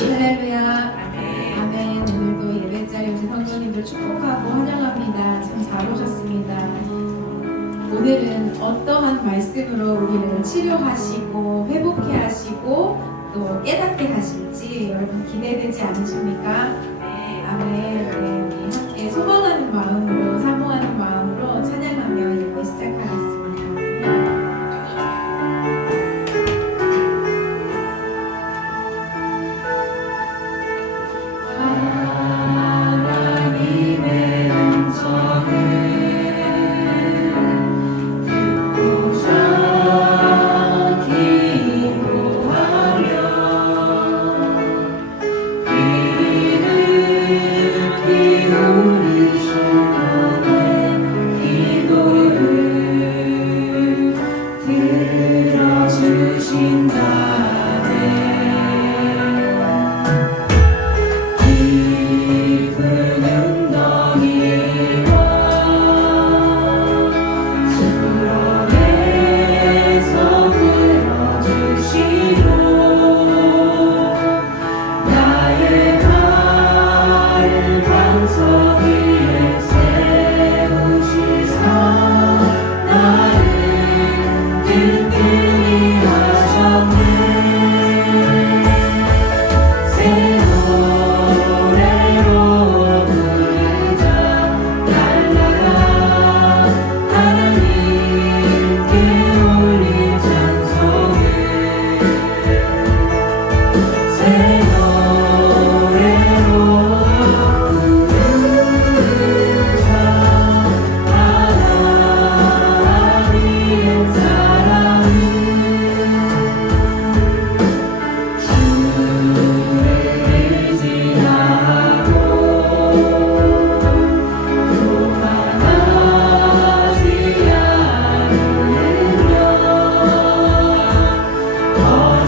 할렐루야. 아멘. 오늘도 예배 자리에 오신 성도님들 축복하고 환영합니다. 참 잘 오셨습니다. 오늘은 어떠한 말씀으로 우리를 치료하시고 회복해 하시고 또 깨닫게 하실지 여러분 기대되지 않으십니까? 아멘. 네, 우리 함께 소망하는 마음으로 사모하는 마음으로 찬양하며 예배 시작하겠습니다.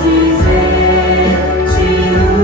지세 지우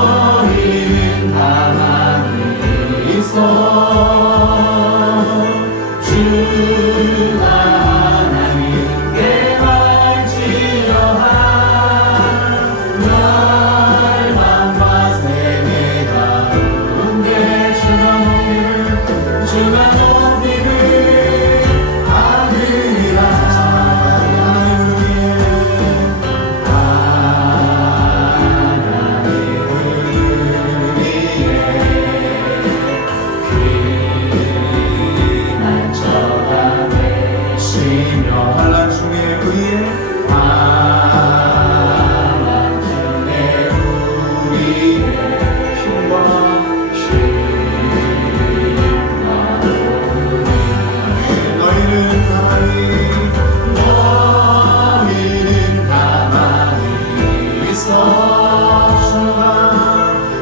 너희는 가만히 있어 주가 하나님께 말지어다 열방과 세계가 가운데 주가 높이를 받으리라 환난 중에 우리의 힘과 너희는 가만히 있어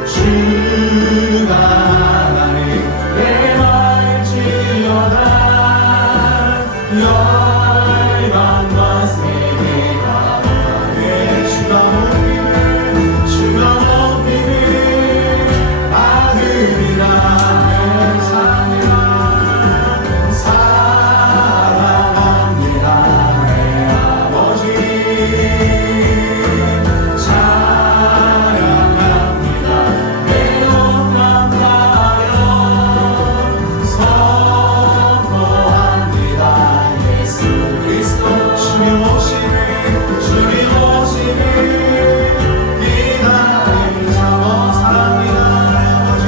주가 하나님께 말지어다 열방과 세계가 주가 높이를 받으리라 사랑합니다 내 아버지 사랑합니다 내 영광하여 선포합니다 예수 그리스도 주님 오심을 기다리는 자와 사랑합니다 내 아버지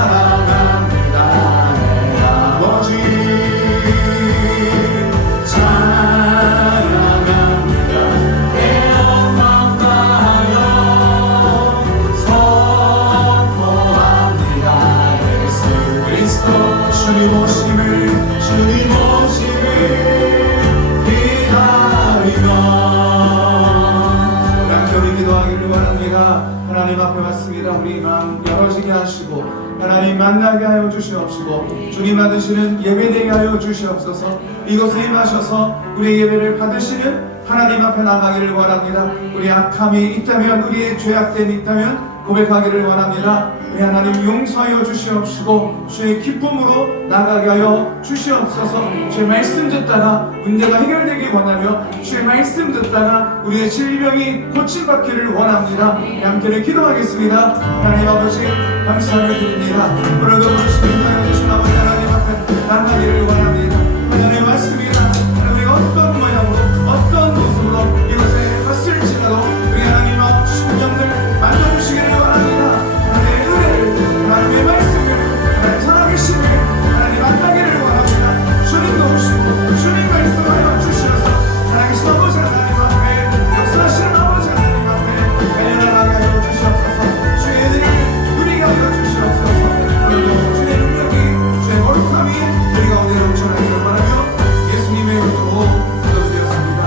사랑합니다 내 아버지 사랑합니다 내 영광하여 선포합니다 예수 그리스도 주님 오심을 기다리며 함께 우리 기도하기를 원합니다. 하나님 앞에 왔습니다. 우리 마음 열어지게 하시고 하나님 만나게 하여 주시옵시고 주님 받으시는 예배되게 하여 주시옵소서. 이곳에 임하셔서 우리의 예배를 받으시는 하나님 앞에 나가기를 원합니다. 우리 악함이 있다면 우리의 죄악됨이 있다면 고백하기를 원합니다. 우리 하나님 용서하여 주시옵시고 주의 기쁨으로 나가게 하여 주시옵소서. 주의 말씀 듣다가 문제가 해결되기 원하며 주의 말씀 듣다가 우리의 질병이 고침받기를 원합니다. 함께 기도하겠습니다. 하나님 아버지 감사를 드립니다. 오늘도 부르시는 하여 주신 아버지 하나님 앞에 나가기를 원합니다. 하나님의 말씀이나 우리가 어떤 모양으로 어떤 모습으로 이곳에 갔을지라도 우리 하나님 아버지 심령들 만져주시기를 원합니다. 하나님의 은혜를 하나님의 말씀을 하나님 살아계심을 하나님 만나기를 원합니다. 주님 도우시고 주님 말씀하여 주시어서 살아계신 아버지 하나님 앞에 역사하시는 아버지 하나님 앞에 매일하게 하여 주시옵소서. 주의 은혜를 누리게 하여 주시옵소서. 오늘도 주의 능력이 주의 거룩함이 우리 가운데 넘쳐나기를 바라며 예수님의 이름으로 기도드렸습니다.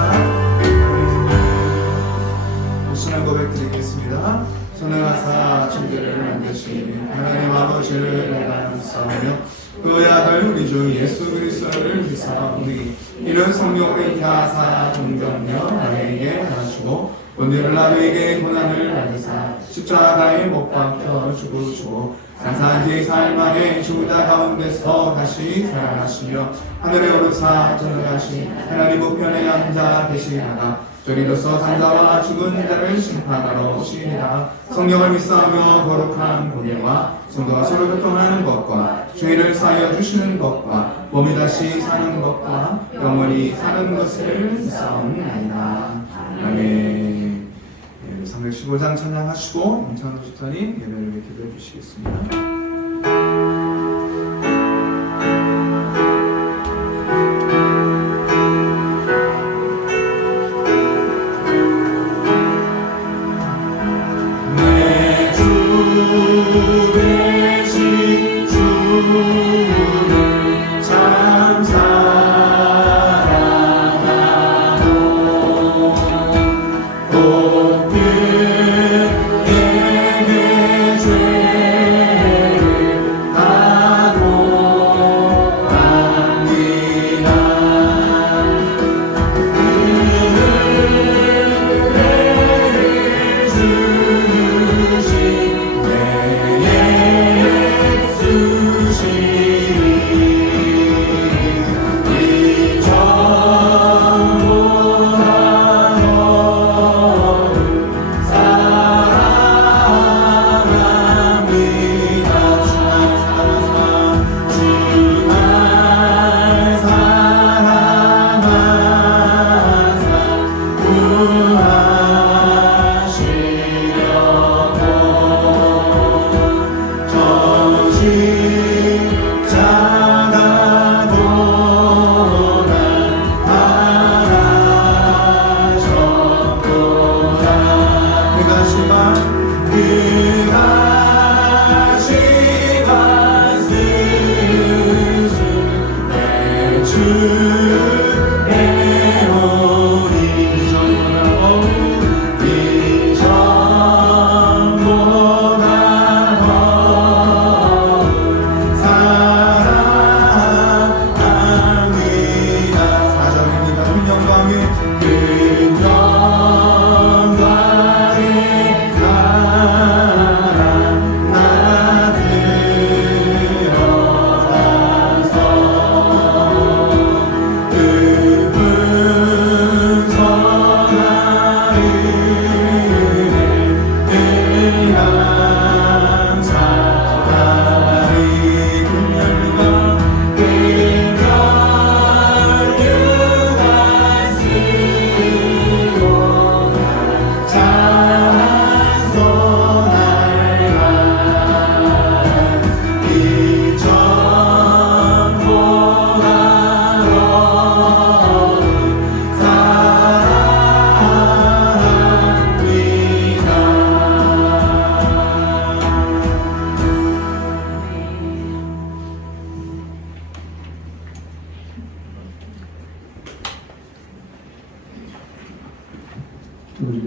신앙 고백 드리겠습니다. 선행하사 천지를 만드신 하나님 아버지를 내가 감사하며 그의 아들 우리 주 예수 그리스도를 믿사오니 이런 성령으로 인하사 동정녀 나에게 하시고 본디를 나에게 고난을 받으사 십자가에 못 박혀 죽으시고 장사한 지 4일 만에 죽은 자 가운데서 다시 살아나시며 하늘에 오르사 전능하신 하나님 우편에 앉아 계시다가 저리로서 산자와 죽은 자를 심판하러 오시니라. 성령을 믿사하며 거룩한 공예와 성도가 서로 교통하는 것과 죄를 사하여 주시는 것과 몸이 다시 사는 것과 영원히 사는 것을 믿사옵나이다. 아멘. 315장 찬양하시고 임찬호 집사님 예배를 기도해 주시겠습니다. 되신 주를 참 사랑하고 또 그에게 죄를 다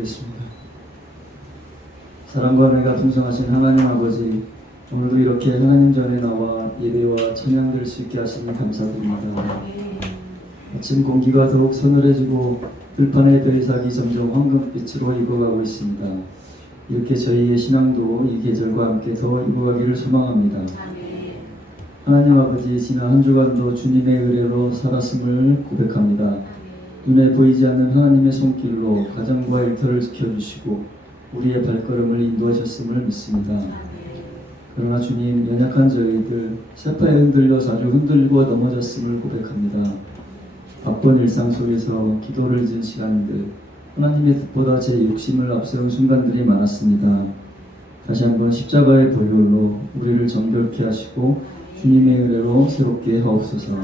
기도드리겠습니다. 사랑과 은혜가 풍성하신 하나님 아버지, 오늘도 이렇게 하나님 전에 나와 예배와 찬양될 수 있게 하시니 감사드립니다. 아침 공기가 더욱 서늘해지고 들판의 별이삭이 점점 황금빛으로 익어가고 있습니다. 이렇게 저희의 신앙도 이 계절과 함께 더 익어가기를 소망합니다. 하나님 아버지, 지난 한 주간도 주님의 은혜로 살았음을 고백합니다. 눈에 보이지 않는 하나님의 손길로 가정과 일터를 지켜주시고 우리의 발걸음을 인도하셨음을 믿습니다. 그러나 주님, 연약한 저희들 세파에 흔들려 자주 흔들고 넘어졌음을 고백합니다. 바쁜 일상 속에서 기도를 잊은 시간들, 하나님의 뜻보다 제 욕심을 앞세운 순간들이 많았습니다. 다시 한번 십자가의 보혈로 우리를 정결케 하시고 주님의 은혜로 새롭게 하옵소서.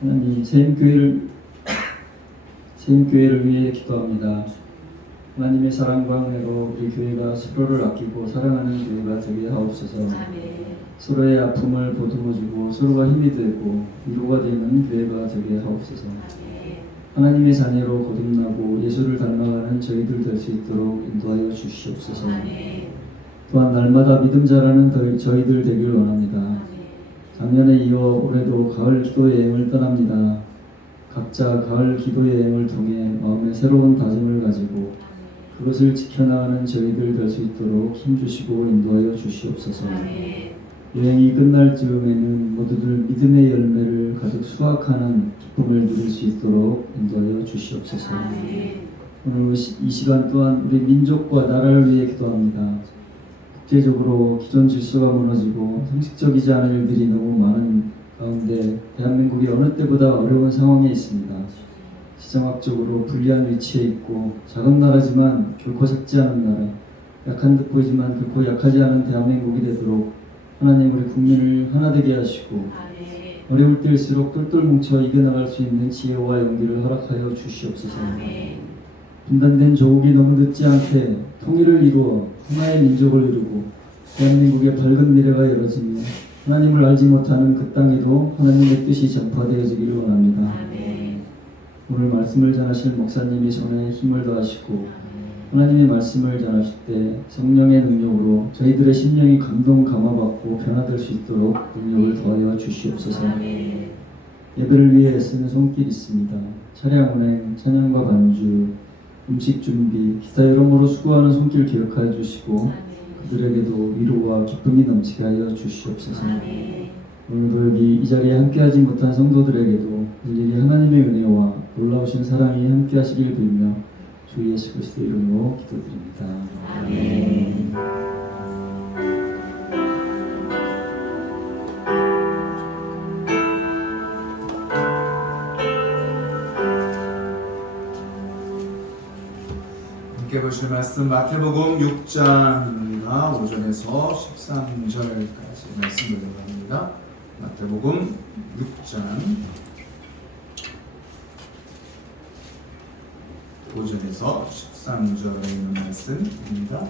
하나님, 세임교회를 위해 기도합니다. 하나님의 사랑과 은혜로 우리 교회가 서로를 아끼고 사랑하는 교회가 되게 하옵소서. 서로의 아픔을 보듬어주고 서로가 힘이 되고 위로가 되는 교회가 되게 하옵소서. 하나님의 자녀로 거듭나고 예수를 닮아가는 저희들 될 수 있도록 인도하여 주시옵소서. 또한 날마다 믿음 자라는 저희들 되길 원합니다. 작년에 이어 올해도 가을 기도 여행을 떠납니다. 각자 가을 기도 여행을 통해 마음에 새로운 다짐을 가지고 그것을 지켜나가는 저희들 될 수 있도록 힘주시고 인도하여 주시옵소서. 여행이 끝날 즈음에는 모두들 믿음의 열매를 가득 수확하는 기쁨을 누릴 수 있도록 인도하여 주시옵소서. 오늘 이 시간 또한 우리 민족과 나라를 위해 기도합니다. 국제적으로 기존 질서가 무너지고 상식적이지 않은 일들이 너무 많은 가운데 대한민국이 어느 때보다 어려운 상황에 있습니다. 지정학적으로 불리한 위치에 있고 작은 나라지만 결코 작지 않은 나라, 약한 듯 보이지만 결코 약하지 않은 대한민국이 되도록 하나님 우리 국민을 하나 되게 하시고 어려울 때일수록 똘똘 뭉쳐 이겨나갈 수 있는 지혜와 용기를 허락하여 주시옵소서. 분단된 조국이 너무 늦지 않게 통일을 이루어 하나의 민족을 이루고 대한민국의 밝은 미래가 열어지며 하나님을 알지 못하는 그 땅에도 하나님의 뜻이 전파되어지기를 원합니다. 오늘 말씀을 전하실 목사님이 손에 힘을 더하시고 하나님의 말씀을 전하실 때 성령의 능력으로 저희들의 심령이 감동 감화받고 변화될 수 있도록 능력을 더하여 주시옵소서. 예배를 위해 애쓰는 손길이 있습니다. 차량 운행, 찬양과 반주, 음식 준비, 기타 여러모로 수고하는 손길 기억하여 주시고 그들에게도 위로와 기쁨이 넘치게 하여 주시옵소서. 오늘도 여기 이 자리에 함께하지 못한 성도들에게도 일일이 하나님의 은혜와 놀라우신 사랑이 함께하시길 빌며 주 예수 그리스도 이름으로 기도드립니다. 아멘. 함께 보실 말씀 마태복음 6장입니다. 5절에서 13절까지 말씀을 드립니다. 마태복음 6장 5절에서 13절에 있는 말씀입니다.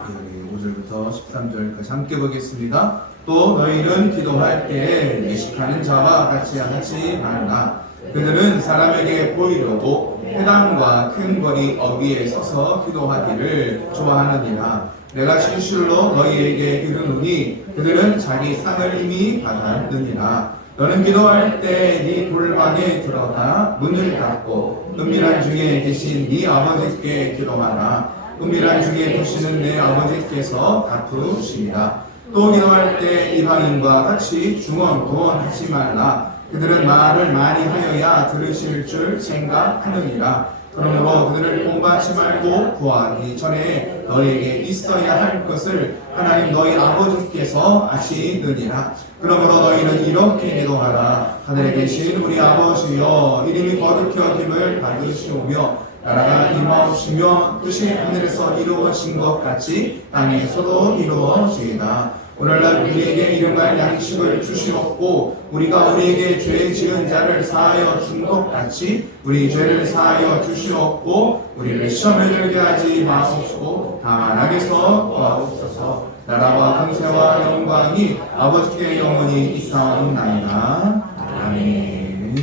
5절부터 13절까지 함께 보겠습니다. 또 너희는 기도할 때 외식하는 자와 같이 하지 말라. 그들은 사람에게 보이려고 회당과 큰 거리 어귀에 서서 기도하기를 좋아하느니라. 내가 진실로 너희에게 이르노니 그들은 자기 상을 이미 받았느니라. 너는 기도할 때 네 골방에 들어가 문을 닫고 은밀한 중에 계신 네 아버지께 기도하라. 은밀한 중에 보시는 내 아버지께서 갚으시리라. 또 기도할 때 이방인과 같이 중언부언하지 말라. 그들은 말을 많이 하여야 들으실 줄 생각하느니라. 그러므로 그들을 공부하지 말고 구하기 전에 너희에게 있어야 할 것을 하나님 너희 아버지께서 아시느니라. 그러므로 너희는 이렇게 기도하라. 하늘에 계신 우리 아버지여, 이름이 거룩히 여김을 받으시오며 나라가 임하옵시며 뜻이 하늘에서 이루어진 것 같이 땅에서도 이루어지이다. 오늘날 우리에게 일용할 양식을 주시옵고 우리가 우리에게 죄 지은 자를 사하여 준 것 같이 우리 죄를 사하여 주시옵고 우리를 시험에 들게 하지 마옵시고 다만 악에서 구하옵소서. 나라와 권세와 영광이 아버지께 영원히 있사옵나이다. 아멘.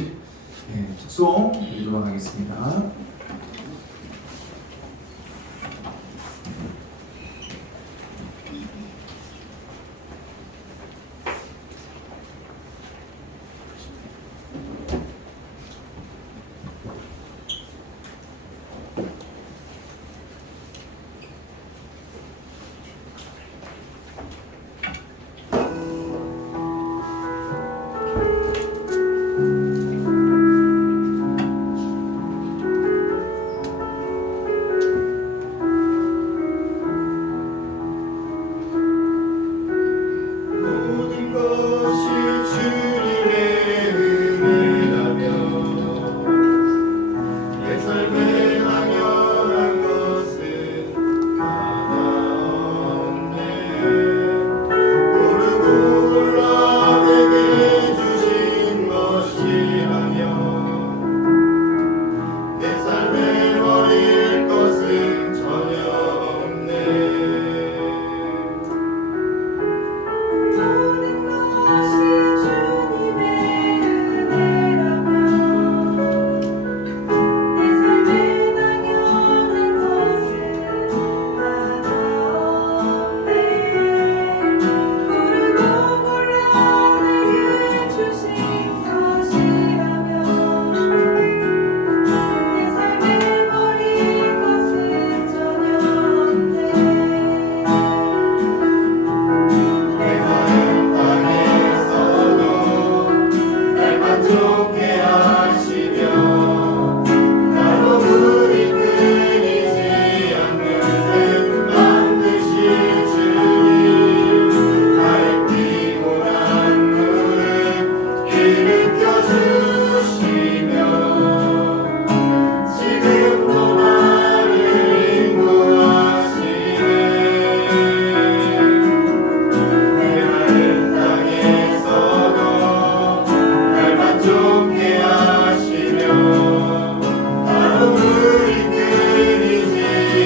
네, 축송 드리도록 하겠습니다. 모든 것이 주님의 은혜라며 내 삶에 당연한 것은 하나 없네. 모르고 몰라 내게 주신 것이라며 내 삶에 버릴 것은 전혀 없네. 모든 것이 주님의 은혜라며 내 삶에 당연한 것은 하나 없네. 모르고 몰라 내게 주신 것이라며 내 삶에 버릴 것은 전혀 없네. 내 마음 땅에서도 날 만족해 하시며 나로 물이 끊이지 않는 샘 만드실 주님 나의 피곤한 무릎 일으켜 주시며 지금도 나를 인도하시네. 내 마른 땅에서도 날 만족해 하시며 나로 물이 끊이지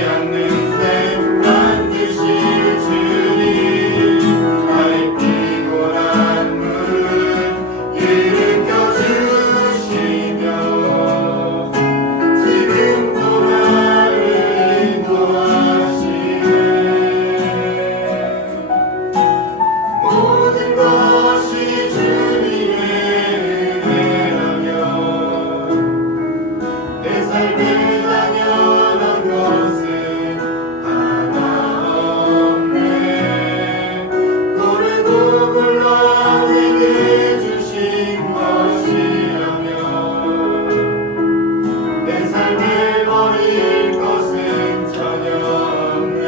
않는 샘 만드실 주님 나의 피곤한 무릎 일으켜 주시며 지금도 나를 인도하시네. 모든 것이 주님의 은혜라며 내 삶에 당연한 것은 하나 없네. 고르고 골라 내게 주신 것이라며 내 삶에 버릴 것은 전혀 없네.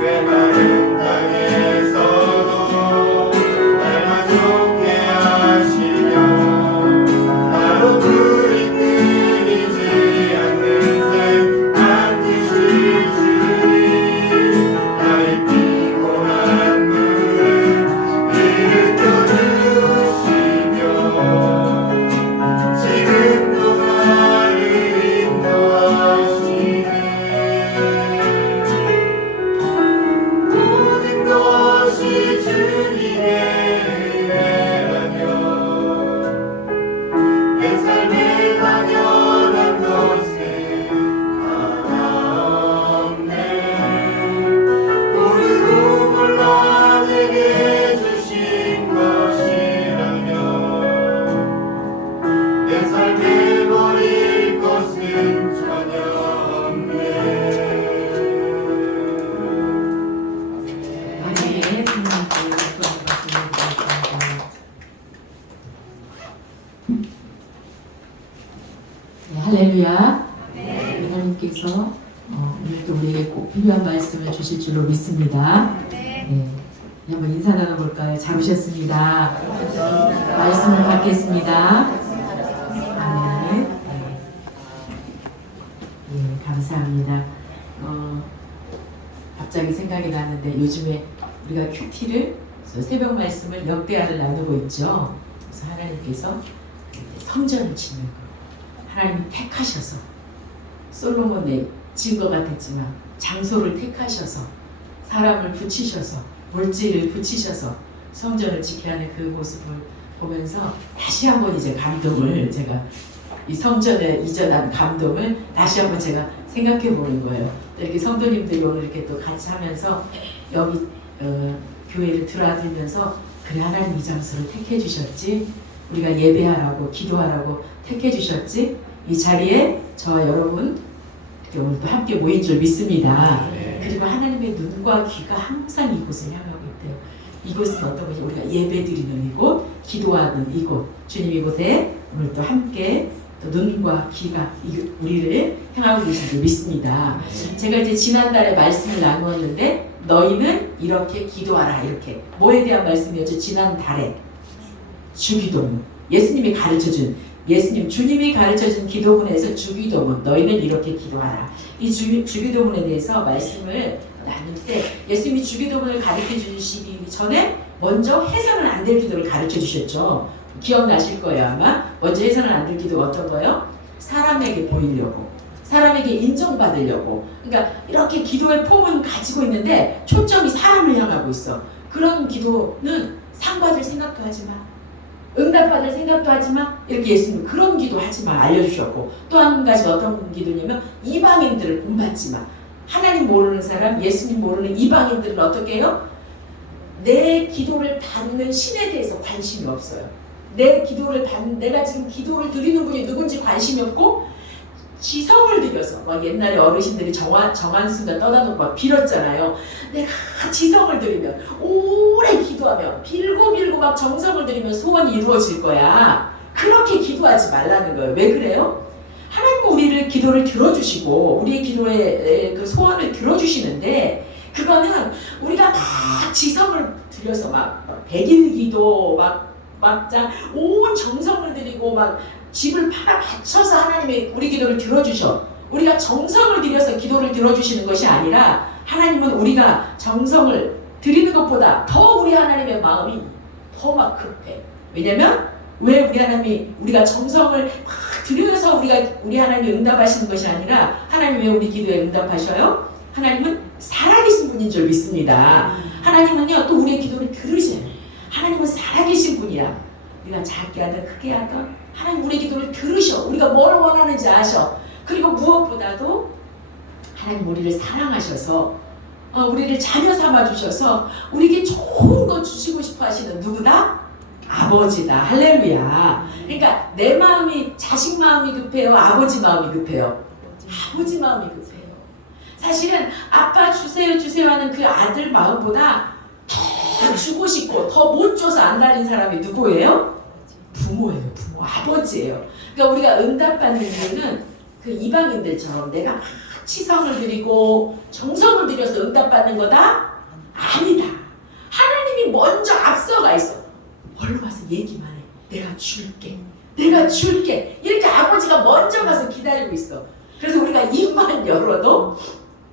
메마른 땅에서도 날 만족해 하시며 나로 불이 끊이지 않는 샘 만드실 주님 나의 피곤한 무릎 일으켜 주시며 지금도 나를 인도하시네. 모든 것이 주님의 은혜라며 내 삶에 당연한 것은 하나 없네. 모르고 몰라 내게 주신 것이라며 내 삶에 버릴 것은 전혀 없네. 아멘. 하나님께 네, 할렐루야. 하나님께서 오늘도 우리에게 꼭 필요한 말씀을 주실 줄로 믿습니다. 네. 한번 인사 나눠볼까요? 잘 오셨습니다. 말씀을 받겠습니다. 아멘. 네, 감사합니다. 갑자기 생각이 나는데 요즘에 우리가 큐티를 새벽 말씀을 역대하를 나누고 있죠. 그래서 하나님께서 성전을 짓는 거 하나님이 택하셔서 솔로몬의 지은 것 같았지만 장소를 택하셔서 사람을 붙이셔서 물질을 붙이셔서 성전을 지켜야 하는 그 모습을 보면서 다시 한번 이제 감동을 제가 이 성전에 이전한 감동을 다시 한번 제가 생각해 보는 거예요. 이렇게 성도님들이 오늘 이렇게 또 같이 하면서 여기 교회를 들어들면서 그래 하나님 이 장소를 택해 주셨지, 우리가 예배하라고 기도하라고 택해 주셨지, 이 자리에 저와 여러분 오늘 또 함께 모인 줄 믿습니다. 그리고 하나님의 눈과 귀가 항상 이곳을 향하고 있대요. 이곳은 어떤 곳이 우리가 예배드리는 이곳, 기도하는 이곳, 주님 이곳에 오늘 또 함께 또 눈과 귀가 우리를 향하고 계신 줄 믿습니다. 제가 이제 지난달에 말씀을 나누었는데 너희는 이렇게 기도하라, 이렇게 뭐에 대한 말씀이었죠? 지난달에 주기도문, 예수님이 가르쳐준, 주님이 가르쳐준 기도문에서 주기도문, 너희는 이렇게 기도하라. 이 주기도문에 대해서 말씀을 나눌 때 예수님이 주기도문을 가르쳐 주시기 전에 먼저 해서는 안 될 기도를 가르쳐 주셨죠. 기억나실 거예요 아마. 먼저 해서는 안 될 기도가 어떤 거예요? 사람에게 보이려고, 사람에게 인정받으려고. 그러니까 이렇게 기도의 폼은 가지고 있는데 초점이 사람을 향하고 있어. 그런 기도는 상 받을 생각도 하지 마, 응답받을 생각도 하지 마, 이렇게 예수님 그런 기도 하지 마 알려주셨고, 또 한 가지 어떤 기도냐면 이방인들을 본받지 마. 하나님 모르는 사람, 예수님 모르는 이방인들은 어떻게 해요? 내 기도를 받는 신에 대해서 관심이 없어요. 내 기도를 받는, 내가 지금 기도를 드리는 분이 누군지 관심이 없고 지성을 들여서, 막 옛날에 어르신들이 정한순간 떠나놓고 막 빌었잖아요. 내가 지성을 들이면, 오래 기도하면, 빌고 막 정성을 들이면 소원이 이루어질 거야. 그렇게 기도하지 말라는 거예요. 왜 그래요? 하나님은 우리를 기도를 들어주시고 우리의 기도의 그 소원을 들어주시는데, 그거는 우리가 막 지성을 들여서 막 100일 기도 온 정성을 들이고 막 집을 팔아 바쳐서 하나님의 우리 기도를 들어주셔. 우리가 정성을 들여서 기도를 들어주시는 것이 아니라, 하나님은 우리가 정성을 드리는 것보다 더 우리 하나님의 마음이 더 막 급해. 왜냐면 왜 우리 하나님이, 우리가 정성을 막 들여서 우리 하나님이 응답하시는 것이 아니라, 하나님 왜 우리 기도에 응답하셔요? 하나님은 살아계신 분인 줄 믿습니다. 하나님은요 또 우리의 기도를 들으세요. 하나님은 살아계신 분이야. 우리가 작게 하든 크게 하든 하나님 우리 기도를 들으셔. 우리가 뭘 원하는지 아셔. 그리고 무엇보다도 하나님 우리를 사랑하셔서 우리를 자녀 삼아 주셔서 우리에게 좋은 거 주시고 싶어 하시는 누구다? 아버지다. 할렐루야. 그러니까 내 마음이, 자식 마음이 급해요? 아버지 마음이 급해요? 아버지 마음이 급해요. 사실은 아빠 주세요 하는 그 아들 마음보다 더 주고 싶고 더 못 줘서 안 달린 사람이 누구예요? 부모예요. 부모, 아버지예요. 그러니까 우리가 응답받는 이유는 그 이방인들처럼 내가 막 치성을 들이고 정성을 들여서 응답받는 거다? 아니다. 하나님이 먼저 앞서가 있어. 얼른 와서 얘기만 해. 내가 줄게. 이렇게 아버지가 먼저 가서 기다리고 있어. 그래서 우리가 입만 열어도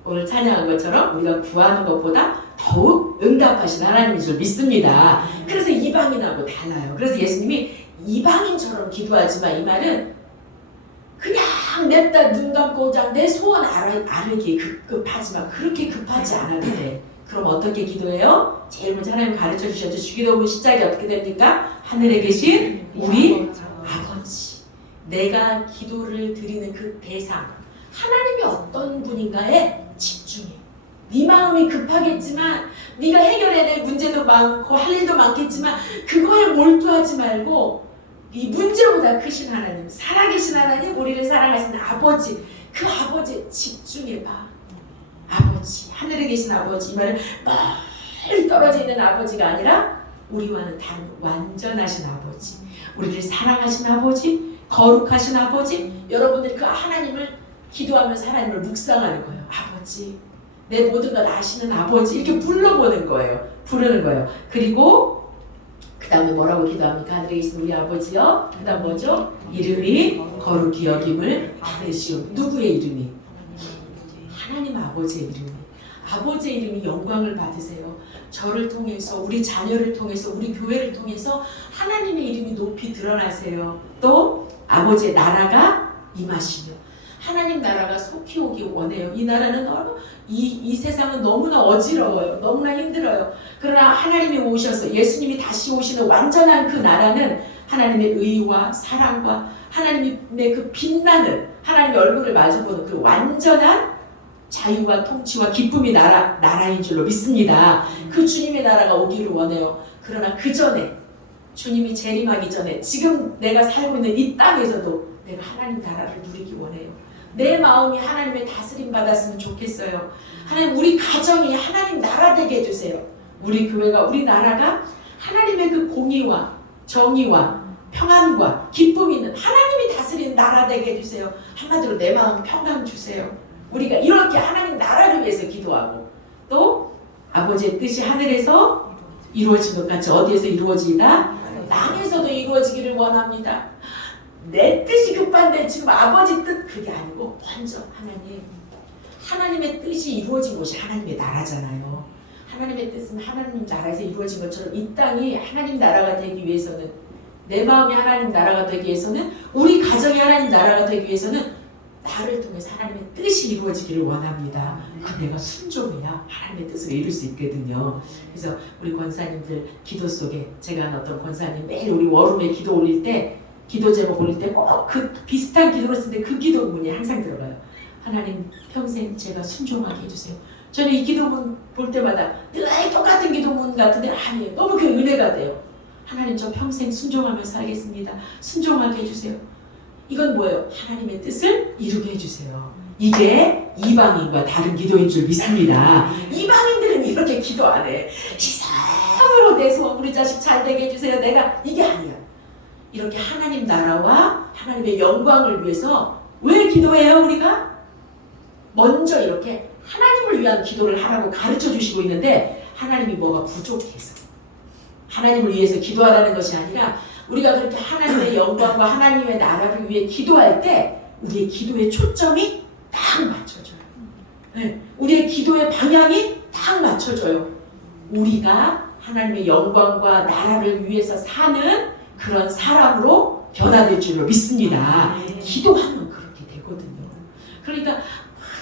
오늘 찬양한 것처럼 우리가 구하는 것보다 더욱 응답하신 하나님인 줄 믿습니다. 그래서 이방인하고 달라요. 그래서 예수님이 이방인처럼 기도하지만, 이 말은 그냥 냅다 눈 감고 내 소원 아르기 급하지만 그렇게 급하지 않아도 돼. 그럼 어떻게 기도해요? 제일 먼저 하나님 가르쳐 주셨죠. 주기도문 시작이 어떻게 됩니까? 하늘에 계신 우리 아버지. 내가 기도를 드리는 그 대상, 하나님이 어떤 분인가에 집중해. 네 마음이 급하겠지만, 네가 해결해야 될 문제도 많고 할 일도 많겠지만 그거에 몰두하지 말고 이 문제보다 크신 하나님, 살아계신 하나님, 우리를 사랑하시는 아버지, 그 아버지에 집중해봐. 아버지, 하늘에 계신 아버지, 이 말은 멀리 떨어져 있는 아버지가 아니라 우리와는 다른 완전하신 아버지, 우리를 사랑하신 아버지, 거룩하신 아버지. 여러분들이 그 하나님을 기도하면서 하나님을 묵상하는 거예요. 아버지, 내 모든 걸 아시는 아버지, 이렇게 불러보는 거예요. 부르는 거예요. 그리고 그 다음에 뭐라고 기도합니까? 하늘에 계신 우리 아버지요. 그 다음 뭐죠? 이름이 거룩히 여김을 받으시오. 누구의 이름이? 하나님 아버지의 이름이. 아버지의 이름이 영광을 받으세요. 저를 통해서, 우리 자녀를 통해서, 우리 교회를 통해서 하나님의 이름이 높이 드러나세요. 또 아버지의 나라가 임하시며, 하나님 나라가 속히 오기 원해요. 이 나라는 이 세상은 너무나 어지러워요. 너무나 힘들어요. 그러나 하나님이 오셔서 예수님이 다시 오시는 완전한 그 나라는 하나님의 의와 사랑과 하나님의 그 빛나는 하나님의 얼굴을 마주보는 그 완전한 자유와 통치와 기쁨이 나라인 줄로 믿습니다. 그 주님의 나라가 오기를 원해요. 그러나 그 전에 주님이 재림하기 전에 지금 내가 살고 있는 이 땅에서도 내가 하나님 나라를 누리기 원해요. 내 마음이 하나님의 다스림 받았으면 좋겠어요. 하나님, 우리 가정이 하나님 나라 되게 해주세요. 우리 교회가, 우리 나라가 하나님의 그 공의와 정의와 평안과 기쁨이 있는 하나님이 다스리는 나라 되게 해주세요. 한마디로 내 마음 평강 주세요. 우리가 이렇게 하나님 나라를 위해서 기도하고 또 아버지의 뜻이 하늘에서 이루어진 것 같이 어디에서 이루어지이다? 땅에서도 이루어지기를 원합니다. 내 뜻이 급한데 지금 아버지 뜻 그게 아니고 먼저 하나님의 뜻이 이루어진 곳이 하나님의 나라잖아요. 하나님의 뜻은 하나님 나라에서 이루어진 것처럼 이 땅이 하나님 나라가 되기 위해서는 내 마음이 하나님 나라가 되기 위해서는 우리 가정이 하나님 나라가 되기 위해서는 나를 통해서 하나님의 뜻이 이루어지기를 원합니다. 내가 순종해야 하나님의 뜻을 이룰 수 있거든요. 그래서 우리 권사님들 기도 속에 제가 아는 어떤 권사님 매일 우리 워룸에 기도 올릴 때 기도 제목 올릴 때 꼭 그 비슷한 기도를 쓰는데 그 기도문이 항상 들어가요. 하나님 평생 제가 순종하게 해주세요. 저는 이 기도문 볼 때마다 늘 똑같은 기도문 같은데 아니에요. 너무 그 은혜가 돼요. 하나님 저 평생 순종하면서 살겠습니다. 순종하게 해주세요. 이건 뭐예요? 하나님의 뜻을 이루게 해주세요. 이게 이방인과 다른 기도인 줄 믿습니다. 이방인들은 이렇게 기도 안 해. 이상으로 내 소원 우리 자식 잘 되게 해주세요. 내가 이게 아니야. 이렇게 하나님 나라와 하나님의 영광을 위해서 왜 기도해요 우리가? 먼저 이렇게 하나님을 위한 기도를 하라고 가르쳐 주시고 있는데 하나님이 뭐가 부족해서 하나님을 위해서 기도하라는 것이 아니라 우리가 그렇게 하나님의 영광과 하나님의 나라를 위해 기도할 때 우리의 기도의 초점이 딱 맞춰져요. 네, 우리의 기도의 방향이 딱 맞춰져요. 우리가 하나님의 영광과 나라를 위해서 사는 그런 사람으로 변화될 줄로 믿습니다. 기도하면 그렇게 되거든요. 그러니까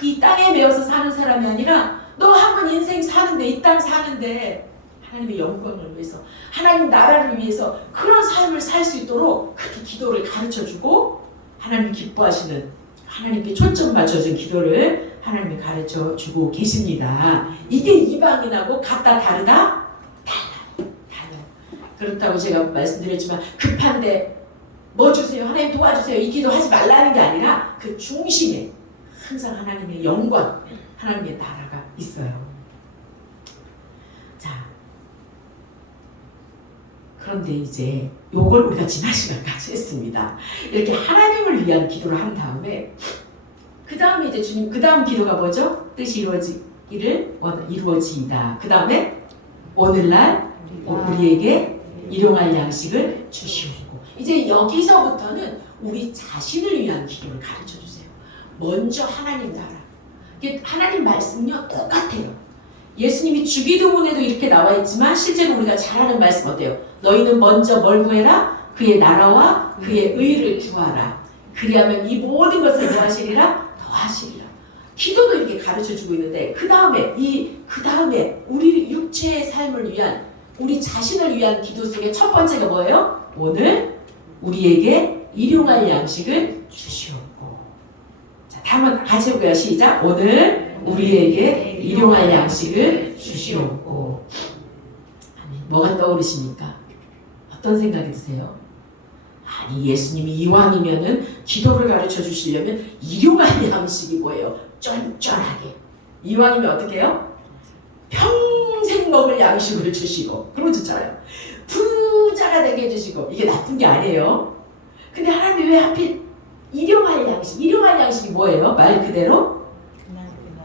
이 땅에 매여서 사는 사람이 아니라 너 한번 인생 사는데 이 땅 사는데 하나님의 영광을 위해서 하나님 나라를 위해서 그런 삶을 살 수 있도록 그렇게 기도를 가르쳐주고 하나님이 기뻐하시는 하나님께 초점 맞춰준 기도를 하나님이 가르쳐주고 계십니다. 이게 이방인하고 같다 다르다? 달라요. 그렇다고 제가 말씀드렸지만 급한데 뭐 주세요? 하나님 도와주세요. 이 기도 하지 말라는 게 아니라 그 중심에 항상 하나님의 영광, 하나님의 나라가 있어요. 자, 그런데 이제 요걸 우리가 지난 시간까지 했습니다. 이렇게 하나님을 위한 기도를 한 다음에 그 다음에 이제 주님 그 다음 기도가 뭐죠? 뜻이 이루어지이다. 그 다음에 오늘날 우리에게 일용할 양식을 주시옵고 이제 여기서부터는 우리 자신을 위한 기도를 가르쳐 주세요. 먼저 하나님 나라. 하나님 말씀은요 똑같아요. 예수님이 주기도문에도 이렇게 나와 있지만 실제로 우리가 잘 아는 말씀 어때요? 너희는 먼저 뭘 구해라? 그의 나라와 그의 의를 구하라. 그리하면 이 모든 것을 뭐 하시리라? 더하시리라. 기도도 이렇게 가르쳐주고 있는데 그 다음에 우리 육체의 삶을 위한 우리 자신을 위한 기도 속에 첫 번째가 뭐예요? 오늘 우리에게 일용할 양식을 주시옵고. 자, 한번 같이 해볼까요? 시작. 오늘 우리에게 일용할 양식을 주시옵고. 뭐가 떠오르십니까? 어떤 생각이 드세요? 아니 예수님이 이왕이면은 기도를 가르쳐 주시려면 일용할 양식이 뭐예요? 쫀쫀하게. 이왕이면 어떻게 해요? 평생 먹을 양식을 주시고 그런 거 좋잖아요. 부자가 되게 해주시고 이게 나쁜 게 아니에요. 근데 하나님이 왜 하필 일용할 양식? 일용할 양식이 뭐예요? 말 그대로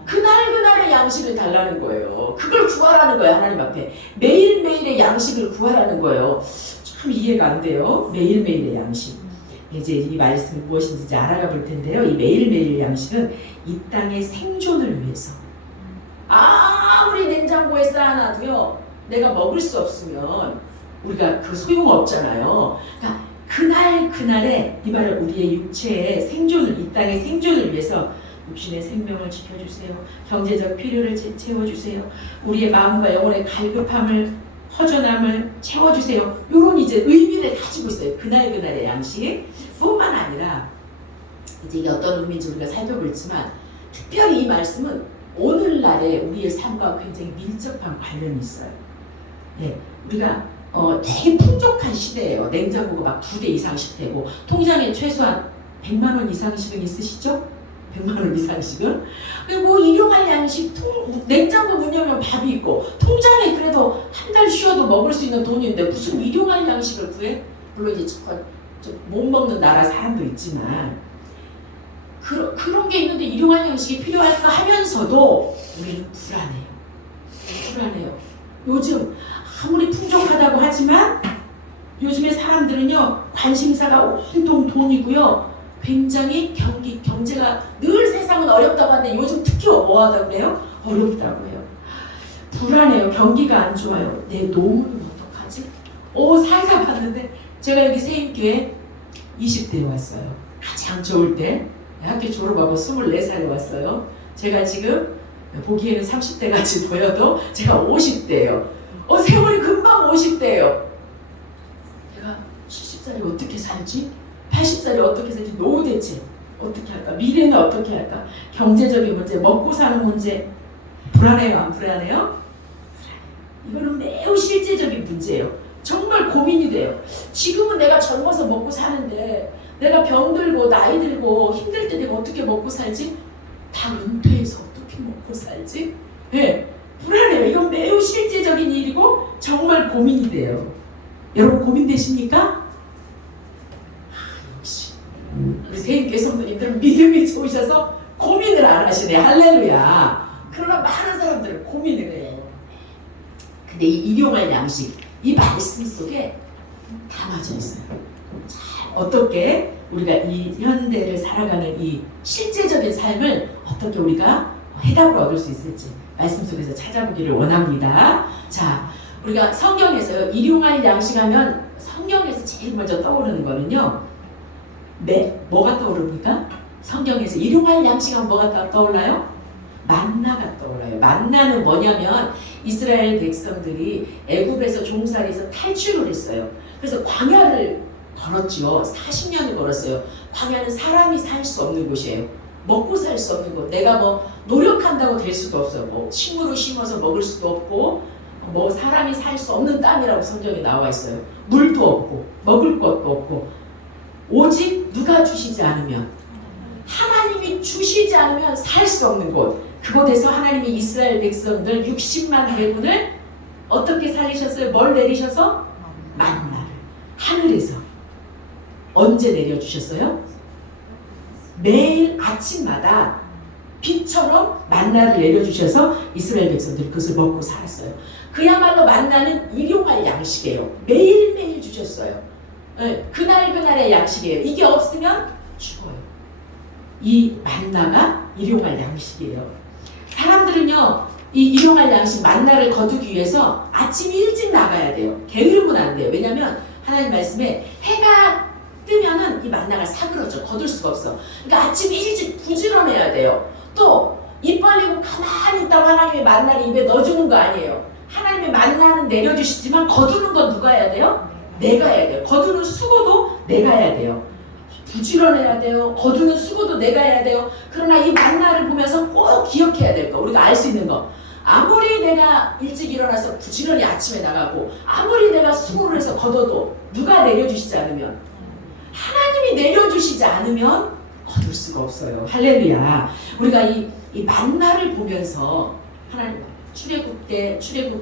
그날의 양식을 달라는 거예요. 그걸 구하라는 거예요. 하나님 앞에 매일매일의 양식을 구하라는 거예요. 참 이해가 안 돼요. 매일매일의 양식. 이제 이 말씀이 무엇인지 이제 알아가 볼 텐데요. 이 매일매일의 양식은 이 땅의 생존을 위해서 아무리 냉장고에 쌓아놔도요 내가 먹을 수 없으면 우리가 그 소용없잖아요. 그러니까 그날에 이 말을 우리의 육체의 생존을, 이 땅의 생존을 위해서 육신의 생명을 지켜주세요. 경제적 필요를 채워주세요. 우리의 마음과 영혼의 갈급함을, 허전함을 채워주세요. 이런 이제 의미를 가지고 있어요. 그날의 양식 뿐만 아니라 이제 이게 어떤 의미인지 우리가 살펴보지만, 특별히 이 말씀은 오늘날의 우리의 삶과 굉장히 밀접한 관련이 있어요. 예, 우리가 되게 풍족한 시대예요. 냉장고가 막 2대 이상씩 되고, 통장에 최소한 100만 원 이상씩은 있으시죠? 100만 원 이상씩은? 그리고 일용할 양식, 냉장고 문 열면 밥이 있고, 통장에 그래도 한 달 쉬어도 먹을 수 있는 돈이 있는데 무슨 일용할 양식을 구해? 물론 이제 못 먹는 나라 사람도 있지만, 그런 게 있는데 일용할 양식이 필요할까 하면서도 우리는 불안해요. 요즘 아무리 풍족하다고 하지만 요즘의 사람들은요, 관심사가 온통 돈이고요, 굉장히 경제가 늘 세상은 어렵다고 하는데 요즘 특히 뭐 하다고 그래요? 어렵다고 해요. 불안해요. 경기가 안 좋아요. 내 노후는 어떡하지? 살다 봤는데, 제가 여기 세임교회 20대에 왔어요. 가장 좋을 때. 학교 졸업하고 24살에 왔어요. 제가 지금 보기에는 30대 같이 보여도 제가 50대예요. 세월이 금방 50대예요. 내가 70살이 어떻게 살지? 80살이 어떻게 살지? 노후 대책 어떻게 할까? 미래는 어떻게 할까? 경제적인 문제, 먹고 사는 문제. 불안해요? 안 불안해요? 이거는 매우 실제적인 문제예요. 정말 고민이 돼요. 지금은 내가 젊어서 먹고 사는데 내가 병들고 나이 들고 힘들 때 내가 어떻게 먹고 살지? 다 은퇴해서 어떻게 먹고 살지? 네, 불안해요. 이건 매우 실제적인 일이고 정말 고민이 돼요. 여러분 고민되십니까? 역시 우리 세임교회 성도님들은 믿음이 좋으셔서 고민을 안 하시네. 할렐루야. 그러나 많은 사람들은 고민을 해요. 근데 이 일용할 양식, 이 말씀 속에 담아져 있어요. 어떻게 우리가 이 현대를 살아가는 이 실제적인 삶을 어떻게 우리가 해답을 얻을 수 있을지 말씀 속에서 찾아보기를 원합니다. 자, 우리가 성경에서 일용할 양식하면 성경에서 제일 먼저 떠오르는 거는요, 뭐가 떠오릅니까? 성경에서 일용할 양식하면 뭐가 떠올라요? 만나가 떠올라요. 만나는 뭐냐면 이스라엘 백성들이 애굽에서 종살이에서 탈출을 했어요. 그래서 광야를 걸었죠. 40년을 걸었어요. 광야는 사람이 살 수 없는 곳이에요. 먹고 살 수 없는 곳. 내가 뭐 노력한다고 될 수도 없어요. 뭐 식물을 심어서 먹을 수도 없고, 뭐 사람이 살 수 없는 땅이라고 성경에 나와 있어요. 물도 없고 먹을 것도 없고, 오직 누가 주시지 않으면, 하나님이 주시지 않으면 살 수 없는 곳. 그곳에서 하나님이 이스라엘 백성들 60만 대군을 어떻게 살리셨어요? 뭘 내리셔서? 만나를 하늘에서 언제 내려주셨어요? 매일 아침마다 빛처럼 만나를 내려주셔서 이스라엘 백성들이 그것을 먹고 살았어요. 그야말로 만나는 일용할 양식이에요. 매일매일 주셨어요. 그날의 양식이에요. 이게 없으면 죽어요. 이 만나가 일용할 양식이에요. 사람들은요, 이 일용할 양식 만나를 거두기 위해서 아침 일찍 나가야 돼요. 게으르면 안 돼요. 왜냐면 하나님 말씀에 해가 뜨면은 이 만나가 사그러져. 거둘 수가 없어. 그러니까 아침 일찍 부지런해야 돼요. 또 입 벌리고 가만히 있다고 하나님의 만나를 입에 넣어주는 거 아니에요. 하나님의 만나는 내려주시지만 거두는 건 누가 해야 돼요? 내가 해야 돼요. 거두는 수고도 내가 해야 돼요. 부지런해야 돼요. 거두는 수고도 내가 해야 돼요. 그러나 이 만나를 보면서 꼭 기억해야 될 거, 우리가 알 수 있는 거, 아무리 내가 일찍 일어나서 부지런히 아침에 나가고 아무리 내가 수고를 해서 거둬도 누가 내려주시지 않으면, 하나님이 내려주시지 않으면 거둘 수가 없어요. 할렐루야. 우리가 이 만나를 보면서 하나님 출애굽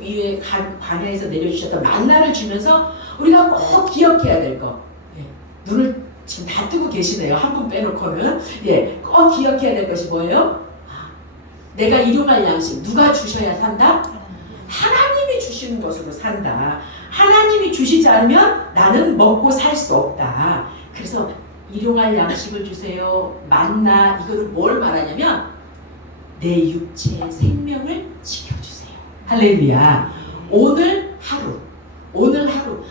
이후에 광야에서 내려주셨던 만나를 주면서 우리가 꼭 기억해야 될 거, 눈을 지금 다 뜨고 계시네요. 한 분 빼놓고는. 꼭 기억해야 될 것이 뭐예요? 내가 일용할 양식 누가 주셔야 산다? 하나님이 주시는 것으로 산다. 하나님이 주시지 않으면 나는 먹고 살 수 없다. 그래서 일용할 양식을 주세요. 만나, 이거를 뭘 말하냐면 내 육체의 생명을 지켜주세요. 할렐루야. 오늘 하루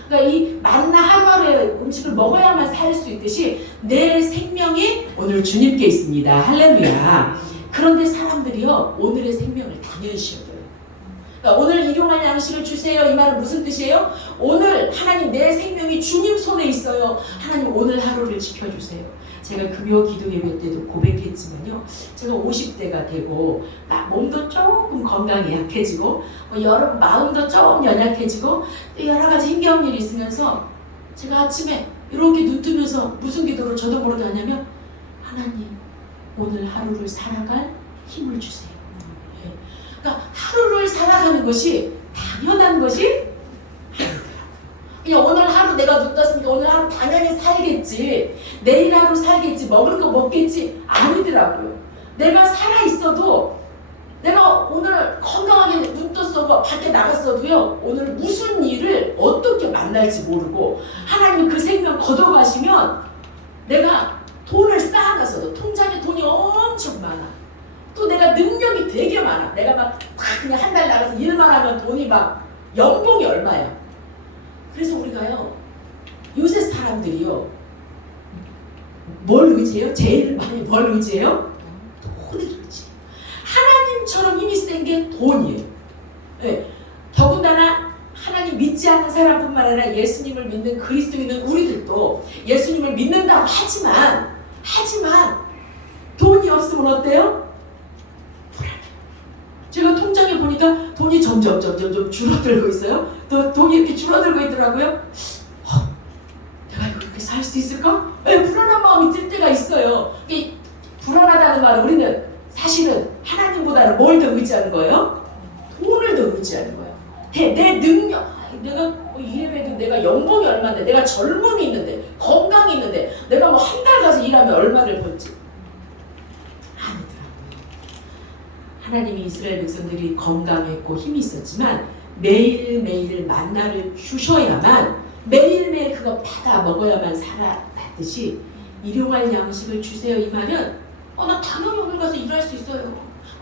그러니까 이 만나 하루하루의 음식을 먹어야만 살 수 있듯이 내 생명이 오늘 주님께 있습니다. 할렐루야. 그런데 사람들이요 오늘의 생명을 당연시 여겨요. 그러니까 오늘 일용할 양식을 주세요. 이 말은 무슨 뜻이에요? 오늘 하나님 내 생명이 주님 손에 있어요. 하나님 오늘 하루를 지켜주세요. 제가 금요 기도 예배 때도 고백했지만요. 제가 50대가 되고 몸도 조금 건강이 약해지고 여러 마음도 조금 연약해지고 또 여러 가지 힘겨운 일이 있으면서 제가 아침에 이렇게 눈 뜨면서 무슨 기도를 저도 모르게 하냐면 하나님 오늘 하루를 살아갈 힘을 주세요. 그러니까 하루를 살아가는 것이 당연한 것이 아니더라고요. 그냥 오늘 하루 내가 눈 떴으니까 오늘 하루 당연히 살겠지. 내일 하루 살겠지. 먹을 거 먹겠지. 아니더라고요. 내가 살아있어도 내가 오늘 건강하게 눈 떴어도 밖에 나갔어도요. 오늘 무슨 일을 어떻게 만날지 모르고 하나님이 그 생명 걷어가시면 내가 돈을 쌓아놨어도 통장에 돈이 엄청 많아. 또 내가 능력이 되게 많아. 내가 막 그냥 한 달 나가서 일만 하면 돈이 막 연봉이 얼마야. 그래서 우리가요 요새 사람들이요 뭘 의지해요? 제일 많이 뭘 의지해요? 돈을 의지해요. 하나님처럼 힘이 센 게 돈이에요. 네. 더군다나 하나님 믿지 않는 사람뿐만 아니라 예수님을 믿는 그리스도인은 우리들도 예수님을 믿는다고 하지만 돈이 없으면 어때요? 불안해요. 제가 통장에 보니까 돈이 점점 줄어들고 있어요. 또 돈이 이렇게 줄어들고 있더라고요. 내가 이렇게 살 수 있을까? 네, 불안한 마음이 들 때가 있어요. 이 불안하다는 말은 우리는 사실은 하나님보다는 뭘 더 의지하는 거예요? 돈을 더 의지하는 거예요. 내 능력, 내가 이래봬도 내가 연봉이 얼마인데, 내가 젊음이 있는데, 건강이 있는데, 내가 뭐 한 달 가서 일하면 얼마를 벌지? 아니더라고요. 하나님이 이스라엘 백성들이 건강했고 힘이 있었지만 매일매일 만나를 주셔야만 매일매일 그거 받아 먹어야만 살아났듯이 일용할 양식을 주세요 이 말은 나 당연히 오늘 가서 일할 수 있어요.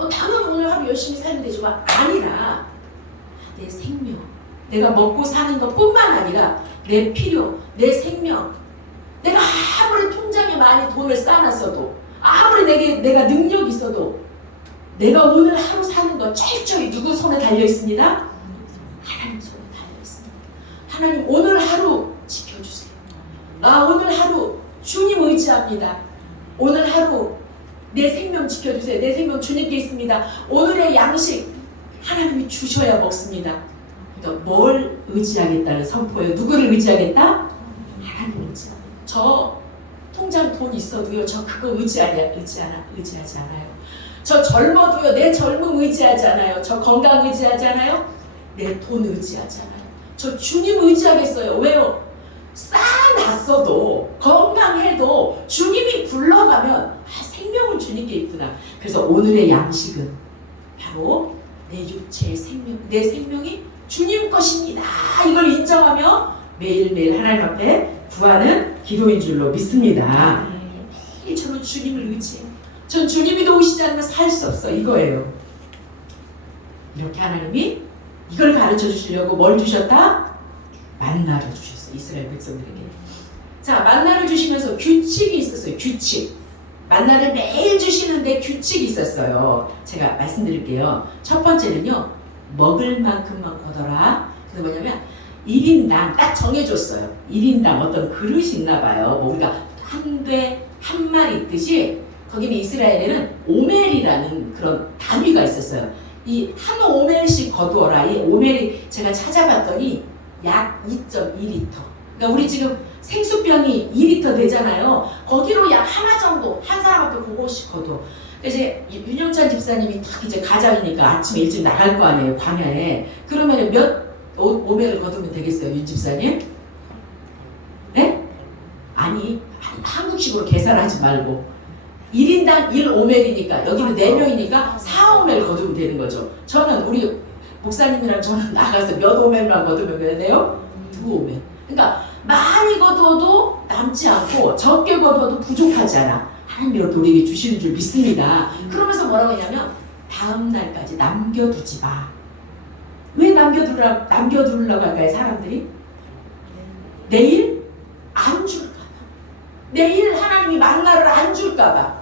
당연히 오늘 하루 열심히 살면 되지만 아니라 내 생명, 내가 먹고 사는 것뿐만 아니라 내 필요, 내 생명, 내가 아무리 통장에 많이 돈을 쌓아놨어도 아무리 내가 능력이 있어도 내가 오늘 하루 사는 거 철저히 누구 손에 달려있습니다? 하나님 손에 달려있습니다. 하나님 오늘 하루 지켜주세요. 오늘 하루 주님 의지합니다. 오늘 하루 내 생명 지켜주세요. 내 생명 주님께 있습니다. 오늘의 양식 하나님이 주셔야 먹습니다. 그러니까 뭘 의지하겠다는 선포예요. 누구를 의지하겠다? 하나님을 의지합니다. 저 통장 돈 있어도요. 저 그거 의지하지 않아요. 저 젊어도요. 내 젊음 의지하지 않아요. 저 건강 의지하지 않아요. 내 돈 의지하지 않아요. 저 주님 의지하겠어요. 왜요? 쌓아놨어도 건강해도 주님이 불러가면 생명은 주님께 있구나. 그래서 오늘의 양식은 바로 내 육체의 생명, 내 생명이 주님 것입니다. 이걸 인정하며 매일매일 하나님 앞에 구하는 기도인 줄로 믿습니다. 매일 저는 주님을 의지해요. 전 주님이 도우시지 않으면 살 수 없어. 이거예요. 이렇게 하나님이 이걸 가르쳐 주시려고 뭘 주셨다? 만나를 주셨어요. 이스라엘 백성들에게. 자, 만나를 주시면서 규칙이 있었어요. 규칙. 만나를 매일 주시는데 규칙이 있었어요. 제가 말씀드릴게요. 첫 번째는요. 먹을 만큼만 거둬라. 그래서 뭐냐면 1인당 딱 정해줬어요. 1인당 어떤 그릇이 있나 봐요. 우리가 한 배, 한 마리 있듯이 거기는 이스라엘에는 오멜이라는 그런 단위가 있었어요. 이 한 오멜씩 거두어라. 이 오멜이 제가 찾아봤더니 약 2.2리터. 그러니까 우리 지금 생수병이 2리터 되잖아요. 거기로 약 하나 정도 한 사람 앞에 그것씩 거둬. 이제 윤영찬 집사님이 딱 이제 가장이니까 아침에 일찍 나갈 거 아니에요. 광야에. 그러면 몇 오멜을 거두면 되겠어요, 윤 집사님? 네? 아니 한국식으로 계산하지 말고 1인당 1오멜이니까 여기는 4명이니까 4오멜 거두면 되는 거죠. 저는 우리 목사님이랑 저는 나가서 몇 오멜만 거두면 돼요? 2오멜. 그러니까 많이 거두어도 남지 않고 적게 거두어도 부족하지 않아. 하나님이 우리에게 주시는 줄 믿습니다. 그러면서 뭐라고 했냐면 다음 날까지 남겨두지 마. 왜 남겨두려고 할까요, 사람들이? 내일 안 줄까봐. 내일 하나님이 만나를 안 줄까봐.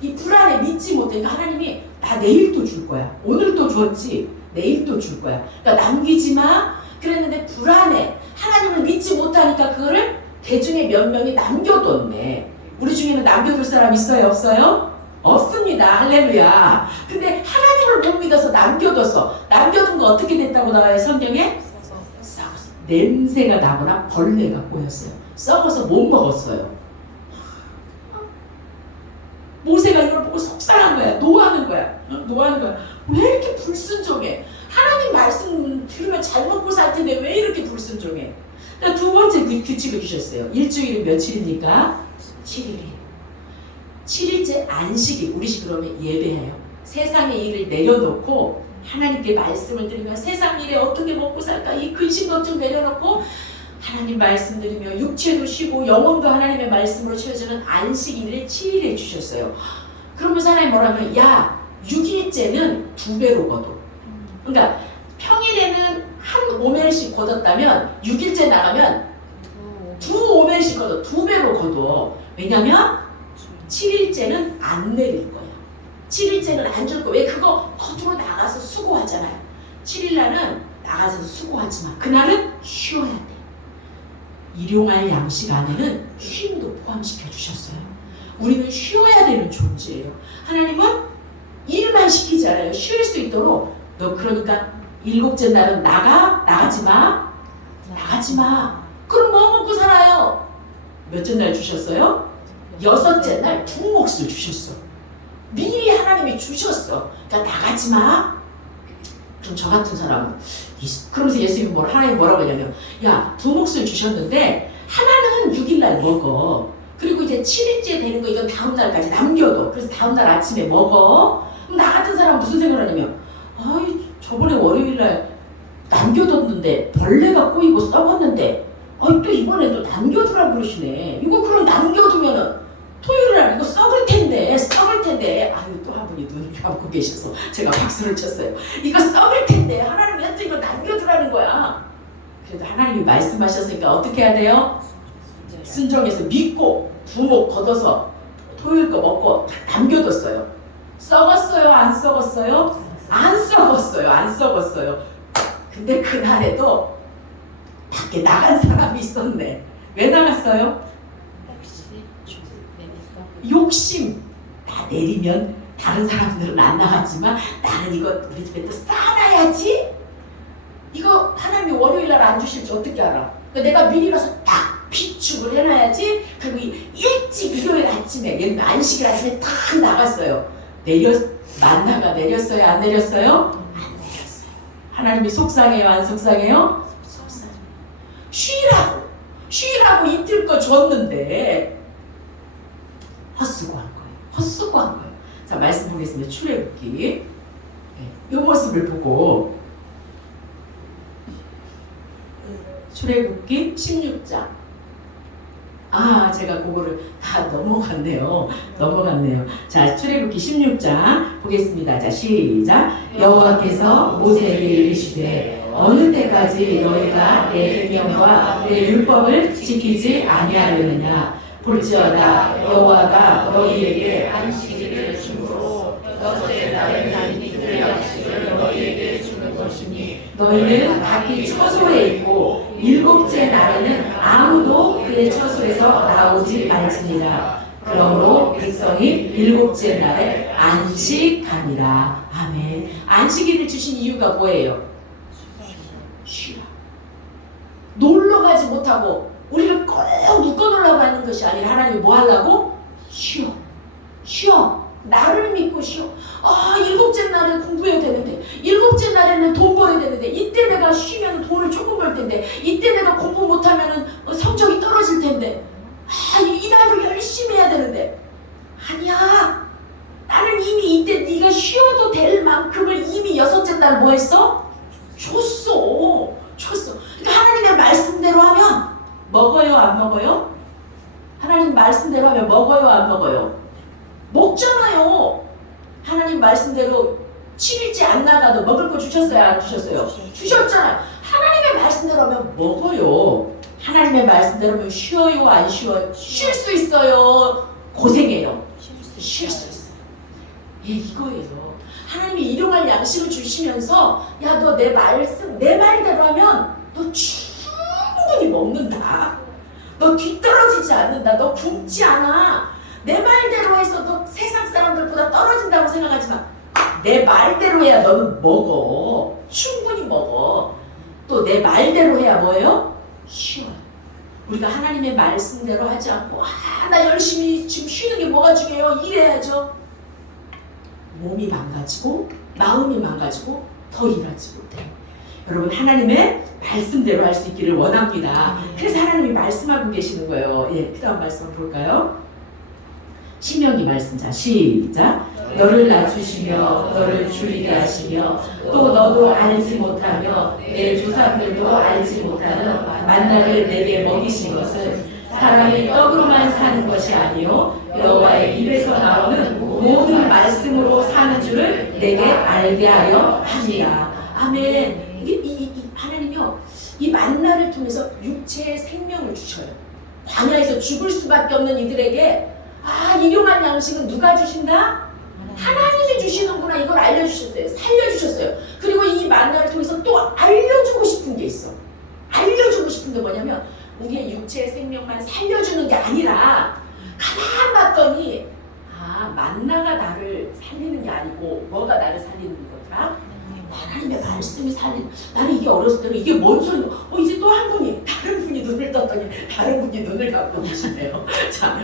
이 불안에 믿지 못해. 하나님이 나 내일도 줄 거야. 오늘도 줬지. 내일도 줄 거야. 그러니까 남기지 마. 그랬는데 불안해. 하나님을 믿지 못하니까 그거를 개 중에 몇 명이 남겨뒀네. 우리 중에는 남겨둘 사람 있어요? 없어요? 없습니다. 할렐루야. 근데 하나님을 못 믿어서 남겨뒀어. 남겨둔 거 어떻게 됐다고 나와요? 성경에? 썩어서. 냄새가 나거나 벌레가 꼬였어요. 썩어서 못 먹었어요. 모세가 이걸 보고 속상한 거야. 노하는 거야. 노하는 거야. 왜 이렇게 불순종해? 하나님 말씀 들으면 잘 먹고 살 텐데 왜 이렇게 불순종해? 그러니까 두 번째 규칙을 주셨어요. 일주일은 며칠입니까? 7일이에요. 7일째 안식일. 우리 집 그러면 예배해요. 세상의 일을 내려놓고 하나님께 말씀을 드리며 세상 일에 어떻게 먹고 살까 이 근심 걱정 내려놓고 하나님 말씀 드리며 육체도 쉬고 영혼도 하나님의 말씀으로 채워주는 안식일을 7일에 주셨어요. 그러면서 하나님 뭐라면 야 6일째는 2배로 거둬. 그러니까 평일에는 한 오멜씩 거뒀다면 6일째 나가면 2오멜씩 거둬. 2배로 거둬. 왜냐면 7일째는 안 내릴 거야. 7일째는 안 줄 거야. 왜 그거 겉으로 나가서 수고하잖아요. 7일날은 나가서 수고하지 마. 그날은 쉬어야 돼. 일용할 양식 안에는 쉼도 포함시켜 주셨어요. 우리는 쉬어야 되는 존재예요. 하나님은 일만 시키지 않아요. 쉴 수 있도록 너 그러니까 7째 날은 나가지 마. 나가지 마. 그럼 뭐 먹고 살아요? 몇째 날 주셨어요? 6째 날 두 몫을 주셨어. 미리 하나님이 주셨어. 그러니까 나가지 마. 그럼 저 같은 사람은 그러면서 예수님이 하나님 뭐라고 하냐면 야 2 몫을 주셨는데 하나는 6일날 먹어. 그리고 이제 7일째 되는 거 이건 다음 날까지 남겨둬. 그래서 다음 날 아침에 먹어. 그럼 나 같은 사람은 무슨 생각을 하냐면 아이 저번에 월요일날 남겨뒀는데 벌레가 꼬이고 썩었는데 또 이번에도 남겨두라고 그러시네. 이거 그럼 남겨두면은 토요일날 이거 썩을 텐데. 아유 또 한 분이 눈을 감고 계셔서 제가 박수를 쳤어요. 이거 썩을 텐데 하나님이 또 이거 남겨두라는 거야. 그래도 하나님이 말씀하셨으니까 어떻게 해야 돼요? 순종해서 믿고 부목 걷어서 토요일 거 먹고 다 남겨뒀어요. 썩었어요? 안 썩었어요? 안 썩었어요. 근데 그날에도 밖에 나간 사람이 있었네. 왜 나갔어요? 욕심. 나 내리면 다른 사람들은 안 나갔지만 나는 이거 우리 집에 또 싸놔야지. 이거 하나님이 월요일날 안 주실지 어떻게 알아? 그러니까 내가 미리 가서 딱 비축을 해놔야지. 그리고 일찍 일요일 아침에 예를 들면 안식일 아침에 딱 나갔어요. 만나가 내렸어요? 안 내렸어요? 안 내렸어요. 하나님이 속상해요? 안 속상해요? 속상해요. 쉬라고 이틀 거 줬는데 헛수고한 거예요. 자, 말씀 보겠습니다. 출애굽기. 이 모습을 보고 출애굽기 16장. 제가 그거를 다 넘어갔네요. 자, 출애굽기 16장 보겠습니다. 자, 시작. 여호와께서 모세에게 이르시되 어느 때까지 너희가 내 계명과 내 율법을 지키지 아니하려느냐. 볼지어다 여호와가 너희에게 안식일을 주므로 6째 날에는 이틀 양식을 너희에게 주는 것이니 너희는 각기 처소에 있고 7째 날에는 아무도 그의 처소에서 나오지 말지니라. 그러므로 백성이 7째 날에 안식하니라. 아멘. 안식일을 주신 이유가 뭐예요? 쉬라. 놀러 가지 못하고 우리를 꼭 묶어놓으려고 하는 것이 아니라 하나님이 뭐 하려고? 쉬어. 나를 믿고 쉬어. 7째 날에 공부해야 되는데 7째 날에는 돈 벌어야 되는데 이때 내가 쉬면 돈을 조금 벌 텐데 이때 내가 공부 못하면 성적이 떨어질 텐데 이 날도 열심히 해야 되는데 아니야. 나는 이미 이때 네가 쉬어도 될 만큼을 이미 6째 날 뭐 했어? 줬어. 그러니까 하나님의 말씀대로 하면 먹어요, 안 먹어요? 하나님 말씀대로 하면 먹어요, 안 먹어요? 먹잖아요. 하나님 말씀대로 7일째 안 나가도 먹을 거 주셨어요, 안 주셨어요? 주셨잖아요. 하나님의 말씀대로 하면 먹어요. 하나님의 말씀대로면 쉬어요, 안 쉬어요? 쉴 수 있어요, 고생해요? 쉴 수 있어요. 예, 이거예요. 하나님이 일용할 양식을 주시면서 야, 너 내 말씀, 내 말대로 하면 너 충분히 먹는다. 너 뒤떨어지지 않는다. 너 굶지 않아. 내 말대로 해서 너 세상 사람들보다 떨어진다고 생각하지 마. 내 말대로 해야 너는 먹어. 충분히 먹어. 또 내 말대로 해야 뭐예요? 쉬어. 우리가 하나님의 말씀대로 하지 않고 나 열심히 지금 쉬는 게 뭐가 중요해요? 이래야죠. 몸이 망가지고 마음이 망가지고 더 일하지 못해. 여러분 하나님의 말씀대로 할 수 있기를 원합니다. 그래서 하나님이 말씀하고 계시는 거예요. 예, 그 다음 말씀 볼까요? 신명기 말씀. 자, 시작. 너를 낮추시며 너를 줄이게 하시며 또 너도 알지 못하며 내 조상들도 알지 못하는 만나를 내게 먹이신 것은 사람이 떡으로만 사는 것이 아니요 여호와의 입에서 나오는 모든 말씀으로 사는 줄을 내게 알게 하려 함이라. 아멘. 하나님이요, 이 만나를 통해서 육체의 생명을 주셔요. 광야에서 죽을 수밖에 없는 이들에게 일용할 양식은 누가 주신다? 하나님이 주시는구나. 이걸 알려주셨어요. 살려주셨어요. 그리고 이 만나를 통해서 또 알려주고 싶은 게 있어. 알려주고 싶은 게 뭐냐면 우리의 육체의 생명만 살려주는 게 아니라 가만 봤더니 만나가 나를 살리는 게 아니고 뭐가 나를 살리는 거더라? 하나님의 말씀이 살리는. 나는 이게 어렸을 때는 이게 뭔 소리야? 이제 또 한 분이 다른 분이 눈을 떴더니 다른 분이 눈을 감고 계시네요. 자,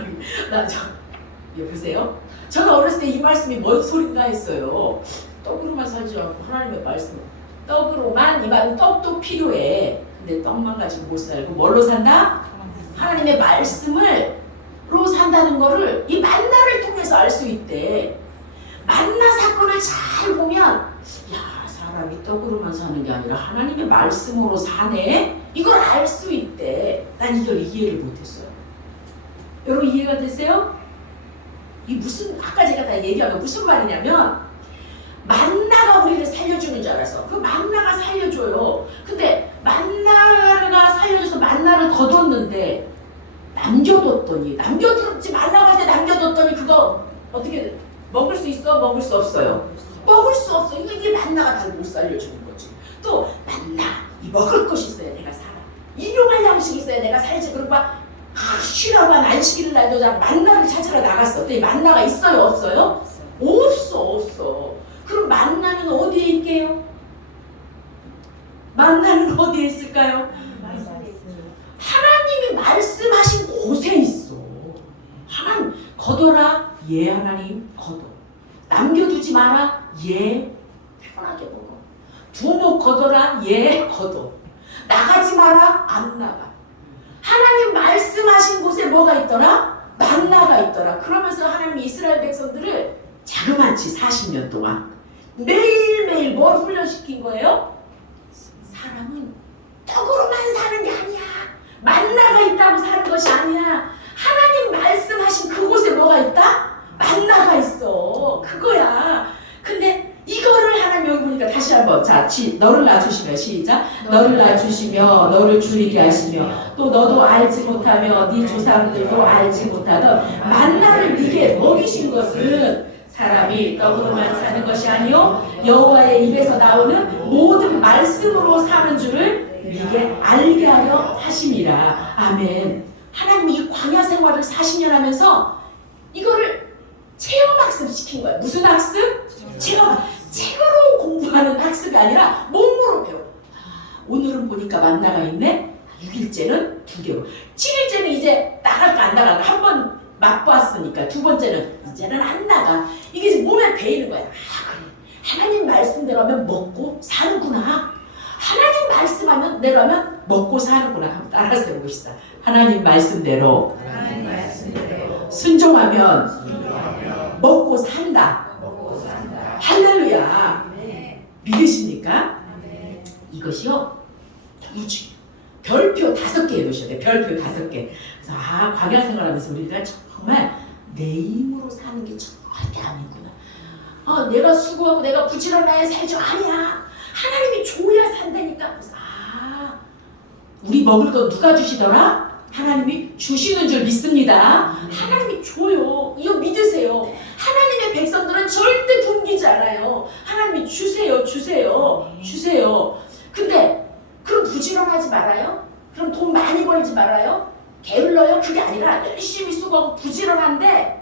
여보세요? 저는 어렸을 때 이 말씀이 뭔 소린가 했어요. 떡으로만 살지 않고 하나님의 말씀. 떡으로만, 이 말은 떡도 필요해. 근데 떡만 가지고 못 살고 뭘로 산다? 하나님의 말씀으로 산다는 거를 이 만나를 통해서 알 수 있대. 만나 사건을 잘 보면 사람이 떡으로만 사는 게 아니라 하나님의 말씀으로 사네? 이걸 알 수 있대. 난 이걸 이해를 못했어요. 여러분 이해가 되세요? 이 무슨, 아까 제가 다 얘기하면 무슨 말이냐면 만나가 우리를 살려주는 줄 알아서 그 만나가 살려줘요. 근데 만나가 살려줘서 만나를 더 뒀는데 남겨뒀지 말라고 할 때 남겨뒀더니 그거 어떻게 먹을 수 있어? 먹을 수 없어요? 먹을 수 없어. 이게 만나가 나를 못 살려주는 거지. 또 만나, 이 먹을 것이 있어야 내가 살아. 일용할 양식이 있어야 내가 살지. 그리고 쉬라고 한 안식일 날도 만나를 찾으러 나갔어. 근데 만나가 있어요? 없어요? 없어. 그럼 만나는 어디에 있게요? 만나는 어디에 있을까요? 하나님이 말씀하신 곳에 있어. 하나님 거둬라. 예, 하나님 거둬. 남겨두지 마라. 예, 편하게 먹어. 두목 거둬라. 예, 거둬. 나가지 마라. 안 나가. 하나님 말씀하신 곳에 뭐가 있더라? 만나가 있더라. 그러면서 하나님이 이스라엘 백성들을 자그마치 40년 동안 매일매일 뭘 훈련시킨 거예요? 사람은 떡으로만 사는 게 아니야. 만나가 있다고 사는 것이 아니야. 하나님 말씀하신 그곳에 뭐가 있다? 만나가 있어. 그거야. 근데 이거를 하나님 여기 보니까 다시 한번 너를 낮추시며 시작. 너를 낮추시며 너를 줄이게 하시며 또 너도 알지 못하며 네 조상들도 알지 못하던 만나를 네게 먹이신 것은 사람이 떡으로만 사는 것이 아니요 여호와의 입에서 나오는 모든 말씀으로 사는 줄을 네게 알게 하려 하심이라. 아멘. 하나님이 이 광야 생활을 40년 하면서 이거를 체험학습 시킨 거야. 무슨 학습? 책으로 공부하는 학습이 아니라 몸으로 배워. 오늘은 보니까 만나가 있네. 6일째는 2개월. 7일째는 이제 나갈까 안 나갈까 한 번 맛봤으니까 두 번째는 이제는 안 나가. 이게 몸에 배이는 거야. 그래. 하나님 말씀대로 하면 먹고 사는구나. 하나님 말씀하면 대로 하면 먹고 사는구나. 한번 따라서 해봅시다. 하나님 말씀대로 순종하면 먹고 산다. 할렐루야. 믿으십니까? 이것이요 너무 중요해요. 별표 5개 해놓으셔야 돼요. 별표 5개. 그래서 광야 생활하면서 우리가 정말 내 힘으로 사는 게 절대 아니구나. 내가 수고하고 내가 부지런하게 살죠. 아니야. 하나님이 줘야 산다니까. 그래서 우리 먹을 거 누가 주시더라? 하나님이 주시는 줄 믿습니다. 하나님이 줘요. 이거 믿으세요. 하나님의 백성들은 절대 굶기지 않아요. 하나님이 주세요. 근데 그럼 부지런하지 말아요? 그럼 돈 많이 벌지 말아요? 게을러요? 그게 아니라 열심히 수고하고 부지런한데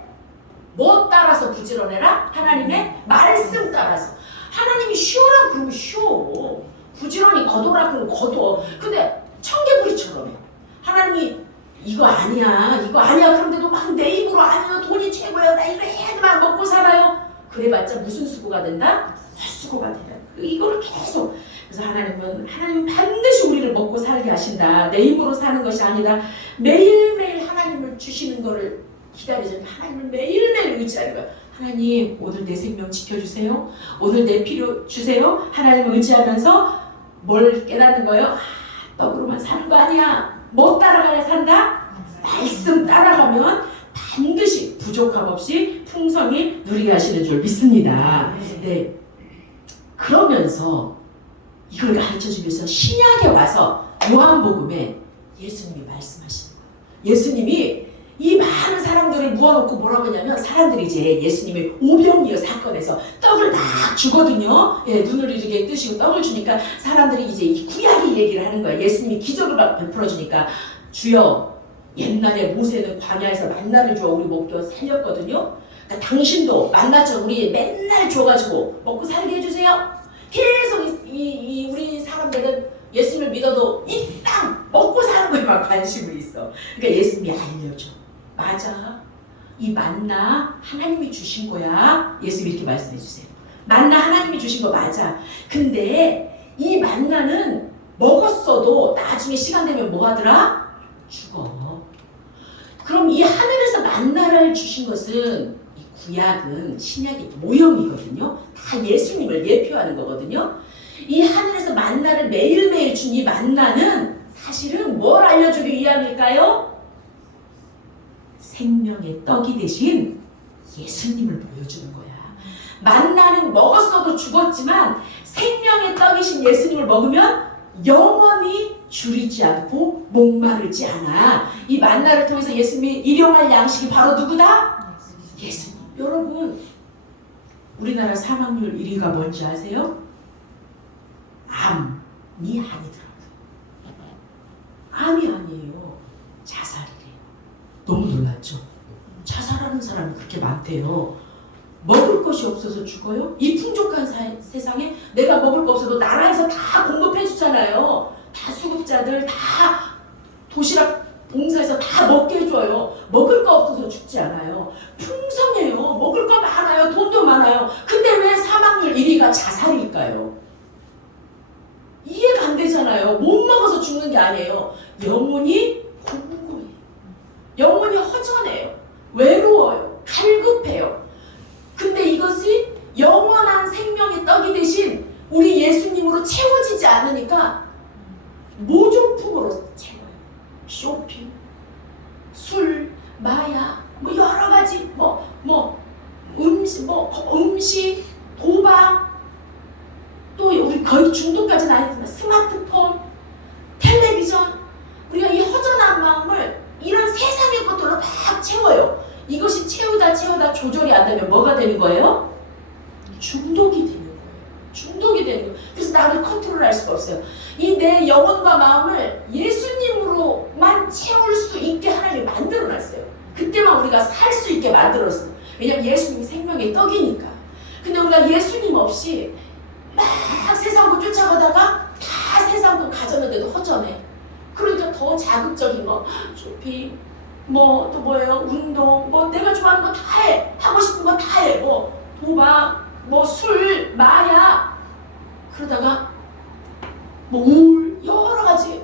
뭐 따라서 부지런해라? 하나님의 말씀 따라서. 하나님이 쉬어라 그러면 쉬어. 부지런히 거둬라 그러면 거둬. 근데 청개구리처럼 해요. 하나님이 이거 아니야 그런데도 막 내 입으로 아니야 돈이 최고야 나 이거 해야만 먹고 살아요. 그래봤자 무슨 수고가 된다? 헛수고가 된다. 이걸 계속. 그래서 하나님은 반드시 우리를 먹고 살게 하신다. 내 힘으로 사는 것이 아니다. 매일매일 하나님을 주시는 거를 기다리죠. 하나님을 매일매일 의지하는 거야. 하나님 오늘 내 생명 지켜주세요. 오늘 내 필요 주세요. 하나님을 의지하면서 뭘 깨닫는 거예요? 떡으로만 사는 거 아니야. 뭐 따라가야 산다? 말씀 따라가면 반드시 부족함 없이 풍성히 누리게 하시는 줄 믿습니다. 네. 그러면서 이걸 가르쳐주면서 신약에 와서 요한복음에 예수님이 말씀하시는 거예요. 예수님이 이 많은 사람들을 모아놓고 뭐라고 하냐면 사람들이 이제 예수님의 오병이어 사건에서 떡을 막 주거든요. 예, 눈을 이렇게 뜨시고 떡을 주니까 사람들이 이제 이 구약의 얘기를 하는 거예요. 예수님이 기적을 막 베풀어주니까 주여 옛날에 모세는 광야에서 만나를 줘 우리 먹고 살렸거든요. 그러니까 당신도 만나처럼 우리 맨날 줘가지고 먹고 살게 해주세요. 계속 우리 사람들은 예수님을 믿어도 이 땅 먹고 사는 거에만 관심이 있어. 그러니까 예수님이 알려줘. 맞아. 이 만나 하나님이 주신 거야. 예수님이 이렇게 말씀해 주세요. 만나 하나님이 주신 거 맞아. 근데 이 만나는 먹었어도 나중에 시간 되면 뭐 하더라? 죽어. 그럼 이 하늘에서 만나를 주신 것은 이 구약은 신약의 모형이거든요. 다 예수님을 예표하는 거거든요. 이 하늘에서 만나를 매일매일 준 이 만나는 사실은 뭘 알려주기 위함일까요? 생명의 떡이 대신 예수님을 보여주는 거야. 만나는 먹었어도 죽었지만 생명의 떡이신 예수님을 먹으면 영원히 줄이지 않고 목마르지 않아. 이 만나를 통해서 예수님이 일용할 양식이 바로 누구다? 예수님. 여러분 우리나라 사망률 1위가 뭔지 아세요? 암이 아니더라고요. 암이 아니에요. 자살이래요. 너무 놀랐죠? 자살하는 사람이 그렇게 많대요. 먹을 것이 없어서 죽어요? 이 풍족한 세상에 내가 먹을 거 없어도 나라에서 다 공급해 주잖아요. 다 수급자들 다 도시락 봉사해서 다 먹게 해줘요. 먹을 거 없어서 죽지 않아요. 풍성해요. 먹을 거 많아요. 돈도 많아요. 근데 왜 사망률 1위가 자살일까요? 이해가 안 되잖아요. 못 먹어서 죽는 게 아니에요. 영혼이 궁금해요. 영혼이 허전해요. 외로워요. 갈급해요. 근데 이것이 영원한 생명의 떡이 대신 우리 예수님으로 채워지지 않으니까 모조품으로 채워요. 쇼핑, 술, 마약, 뭐 여러 가지 음식, 도박, 또 우리 거의 중독까지는 아니지만 스마트폰, 텔레비전, 우리가 이 허전한 마음을 이런 세상의 것들로 막 채워요. 이것이 채우다 조절이 안 되면 뭐가 되는 거예요? 중독이 되는 거예요. 중독이 되는 거예요. 그래서 나를 컨트롤할 수가 없어요. 이 내 영혼과 마음을 예수님으로만 채울 수 있게 하나님이 만들어놨어요. 그때만 우리가 살 수 있게 만들었어요. 왜냐면 예수님이 생명의 떡이니까. 근데 우리가 예수님 없이 막 세상을 쫓아가다가 다 세상도 가졌는데도 허전해. 그러니까 더 자극적인 거, 쇼핑, 뭐 또 뭐예요? 운동, 뭐 내가 좋아하는 거 다 해. 하고 싶은 거 다 해. 뭐 도박, 뭐 술, 마약. 그러다가 뭐 우울, 여러 가지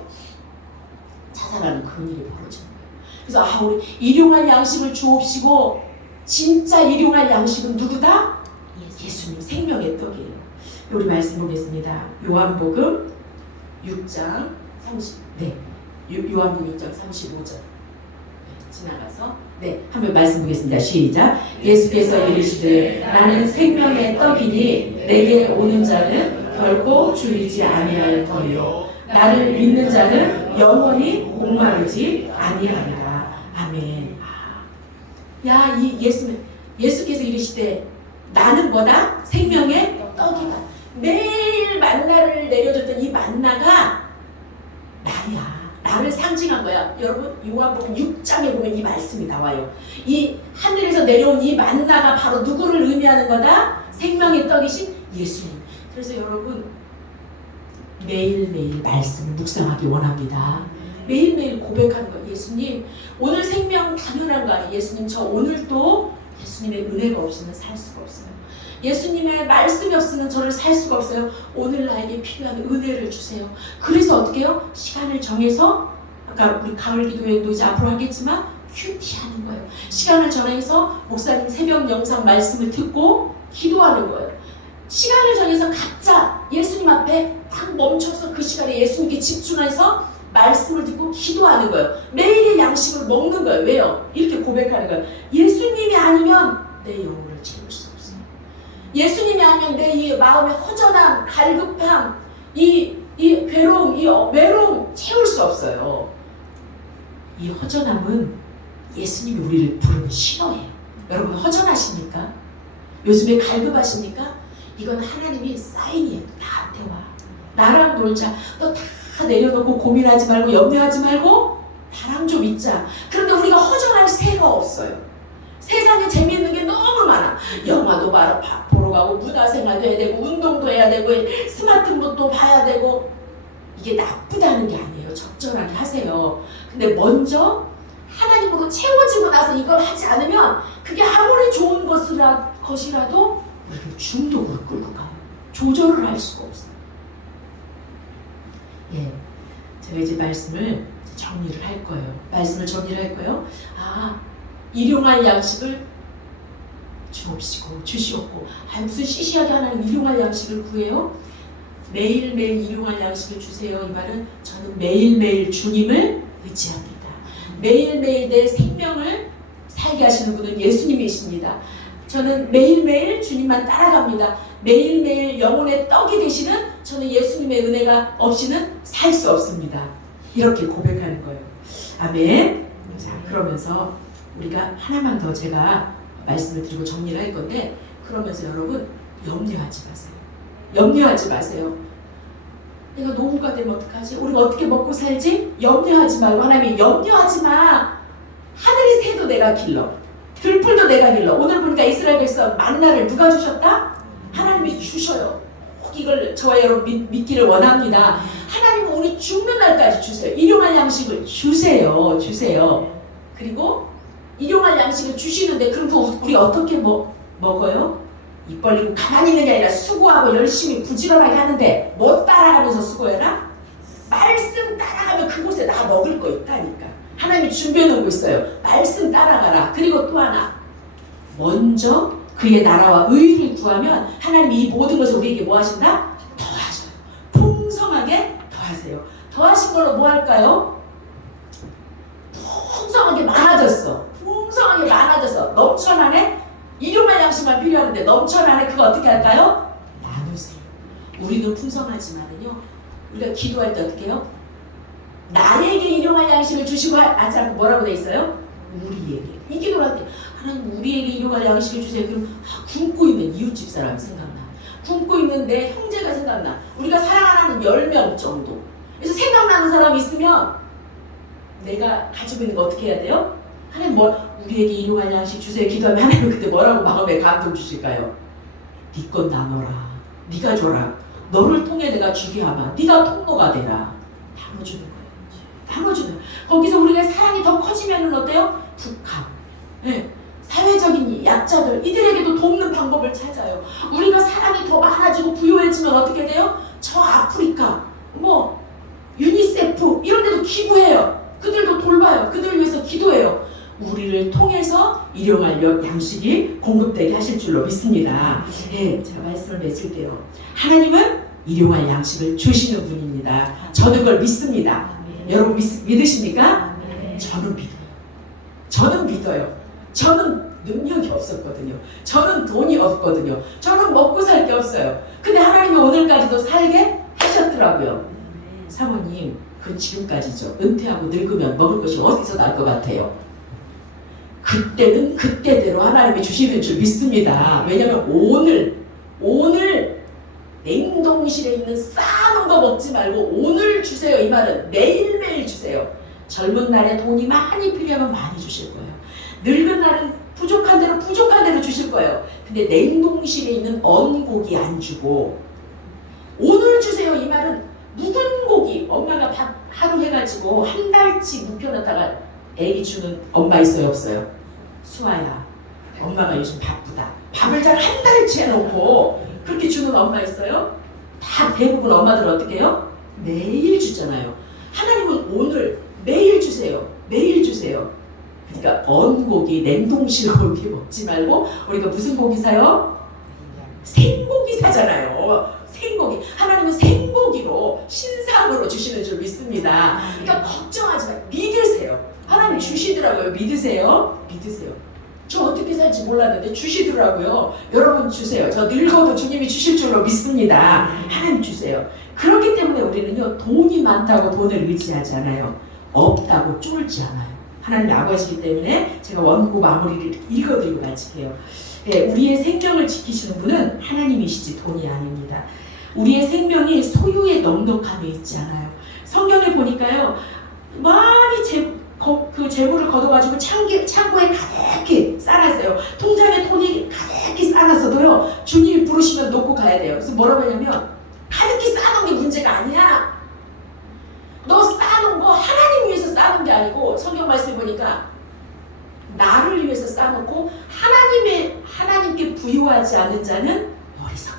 자살하는 그런 일이 벌어지는 거예요. 그래서 우리 일용할 양식을 주옵시고 진짜 일용할 양식은 누구다? 예수님 생명의 떡이에요. 우리 말씀 보겠습니다. 요한복음 6장 30. 네. 요한복음 6장 35절. 지나가서 한번 말씀 보겠습니다. 시작. 예수께서 이르시되 나는 생명의 떡이니 내게 오는 자는 결코 줄이지 아니할 터이요 나를 믿는 자는 영원히 목마르지 아니하리라. 아멘. 야, 이 예수께서 이르시되 나는 뭐다? 생명의 떡이다. 매일 만나를 내려줬던 이 만나가 나야. 나를 상징한 거야. 여러분 요한복음 6장에 보면 이 말씀이 나와요. 이 하늘에서 내려온 이 만나가 바로 누구를 의미하는 거다? 생명의 떡이신 예수님. 그래서 여러분 매일매일 말씀을 묵상하기 원합니다. 매일매일 고백하는 거예요. 예수님 오늘 생명 당연한 거 아니에요. 예수님 저 오늘도 예수님의 은혜가 없이는 살 수가 없어요. 예수님의 말씀이 없으면 저를 살 수가 없어요. 오늘 나에게 필요한 은혜를 주세요. 그래서 어떻게 해요? 시간을 정해서 아까 우리 가을 기도회도 이제 앞으로 하겠지만 큐티하는 거예요. 시간을 정해서 목사님 새벽 영상 말씀을 듣고 기도하는 거예요. 시간을 정해서 각자 예수님 앞에 딱 멈춰서 그 시간에 예수님께 집중해서 말씀을 듣고 기도하는 거예요. 매일의 양식을 먹는 거예요. 왜요? 이렇게 고백하는 거예요. 예수님이 아니면 내 영혼을 채울 수 없어요. 예수님이 아니면 내 이 마음의 허전함, 갈급함, 이 괴로움, 이 외로움 채울 수 없어요. 이 허전함은 예수님이 우리를 부르는 신호예요. 여러분 허전하십니까? 요즘에 갈급하십니까? 이건 하나님이 사인이에요. 나한테 와. 나랑 놀자. 너 다 내려놓고 고민하지 말고 염려하지 말고 나랑 좀 있자. 그런데 우리가 허전할 새가 없어요. 세상에 재미있는 게 너무 많아. 영화도 보러 가고 문화생활도 해야 되고 운동도 해야 되고 스마트폰도 봐야 되고. 이게 나쁘다는 게 아니에요. 적절하게 하세요. 근데 먼저 하나님으로 채워지고 나서 이걸 하지 않으면 그게 아무리 좋은 것이라도 우리를 중독으로 끌고 가요. 조절을 할 수가 없어요. 예, 제가 이제 말씀을 정리를 할 거예요. 말씀을 정리를 할 거예요. 일용할 양식을 주시옵고 무슨 시시하게 하나님 일용할 양식을 구해요? 매일매일 일용할 양식을 주세요. 이 말은 저는 매일매일 주님을 의지합니다. 매일매일 내 생명을 살게 하시는 분은 예수님이십니다. 저는 매일매일 주님만 따라갑니다. 매일매일 영혼의 떡이 되시는 저는 예수님의 은혜가 없이는 살 수 없습니다. 이렇게 고백하는 거예요. 아멘. 자, 그러면서 우리가 하나만 더 제가 말씀을 드리고 정리를 할 건데, 그러면서 여러분 염려하지 마세요. 염려하지 마세요. 내가 노후가 되면 어떡하지? 우리가 어떻게 먹고 살지? 염려하지 말고 하나님이 염려하지 마. 하늘의 새도 내가 길러. 들풀도 내가 길러. 오늘 보니까 이스라엘 백성 만나를 누가 주셨다? 하나님이 주셔요. 꼭 이걸 저와 여러분 믿기를 원합니다. 하나님은 우리 죽는 날까지 주세요. 일용할 양식을 주세요. 그리고 일용할 양식을 주시는데 그럼 우리 어떻게 먹어요? 입 벌리고 가만히 있는 게 아니라 수고하고 열심히 부지런하게 하는데 뭐 따라가면서 수고해라? 말씀 따라가면 그곳에 나 먹을 거 있다니까. 하나님이 준비해 놓은 거 있어요. 말씀 따라가라. 그리고 또 하나, 먼저 그의 나라와 의를 구하면 하나님이 이 모든 것을 우리에게 뭐 하신다? 더하셔요. 풍성하게 더하세요. 더하신 걸로 뭐 할까요? 풍성하게 많아졌어. 넘쳐나네. 일용할 양식만 필요한데 넘쳐나네. 그거 어떻게 할까요? 나누세요. 우리는 풍성하지만은요, 우리가 기도할 때 어떻게 해요? 나에게 일용할 양식을 주시고 하지 않고 뭐라고 돼 있어요? 우리에게. 이 기도를 할 때 하나님 우리에게 일용할 양식을 주세요. 그럼 굶고 있는 이웃집 사람이 생각나. 굶고 있는 내 형제가 생각나. 우리가 사랑하는 10명 정도. 그래서 생각나는 사람이 있으면 내가 가지고 있는 거 어떻게 해야 돼요? 하나님 우리에게 일용할 양식 주세요. 기도하면 하나님 그때 뭐라고 마음에 감동 주실까요? 네 건 나눠라. 네가 줘라. 너를 통해 내가 주게 하마. 네가 통로가 되라. 나눠주는 거예요. 나눠주는. 거기서 우리가 사랑이 더 커지면 어때요? 북한. 네. 사회적인 약자들 이들에게도 돕는 방법을 찾아요. 우리가 사랑이 더 많아지고 부유해지면 어떻게 돼요? 저 아프리카 유니세프 이런 데도 기부해요. 그들도 돌봐요. 그들을 위해서 기도해요. 우리를 통해서 일용할 양식이 공급되게 하실 줄로 믿습니다. 네, 제가 말씀을 맺을게요. 하나님은 일용할 양식을 주시는 분입니다. 저는 그걸 믿습니다. 여러분 믿으십니까? 저는 믿어요. 저는 능력이 없었거든요. 저는 돈이 없거든요. 저는 먹고 살 게 없어요. 근데 하나님이 오늘까지도 살게 하셨더라고요. 사모님, 그건 지금까지죠. 은퇴하고 늙으면 먹을 것이 어디서 날 것 같아요? 그때는 그때대로 하나님이 주시는 줄 믿습니다. 왜냐하면 오늘 냉동실에 있는 쌓아놓은 거 먹지 말고 오늘 주세요. 이 말은 매일매일 주세요. 젊은 날에 돈이 많이 필요하면 많이 주실 거예요. 늙은 날은 부족한 대로 주실 거예요. 근데 냉동실에 있는 언고기 안 주고 오늘 주세요. 이 말은 묵은 고기, 엄마가 밥 하루 해가지고 한 달치 묵혀놨다가 애기 주는 엄마 있어요, 없어요? 수아야, 엄마가 요즘 바쁘다. 밥을 잘 한 달치 해놓고 그렇게 주는 엄마 있어요? 다 대부분 엄마들 어떻게 해요? 매일 주잖아요. 하나님은 오늘 매일 주세요. 매일 주세요. 그러니까 언고기, 냉동실 고기 먹지 말고 우리가 무슨 고기 사요? 생고기 사잖아요. 생고기. 하나님은 생고기로 신상으로 주시는 줄 믿습니다. 그러니까 걱정하지 마. 믿으세요. 하나님 주시더라고요. 믿으세요. 믿으세요. 저 어떻게 살지 몰랐는데 주시더라고요. 여러분 주세요. 저 늙어도 주님이 주실 줄로 믿습니다. 하나님 주세요. 그렇기 때문에 우리는요, 돈이 많다고 돈을 의지하지 않아요. 없다고 쫄지 않아요. 하나님 아버지이기 때문에 제가 원고 마무리를 읽어드리고 마칠게요. 네, 우리의 생명을 지키시는 분은 하나님이시지 돈이 아닙니다. 우리의 생명이 소유의 넉넉함에 있지 않아요. 성경에 보니까요, 많이 그 재물을 걷어가지고 창고에 가득히 쌓았어요. 통장에 돈이 가득히 쌓았어도요, 주님이 부르시면 놓고 가야 돼요. 그래서 뭐라고 하냐면, 가득히 쌓아놓은 게 문제가 아니야. 너 쌓아놓은 거 하나님 위해서 쌓아놓은 게 아니고, 성경 말씀을 보니까 나를 위해서 쌓아놓고 하나님께 부유하지 않은 자는 어리석다.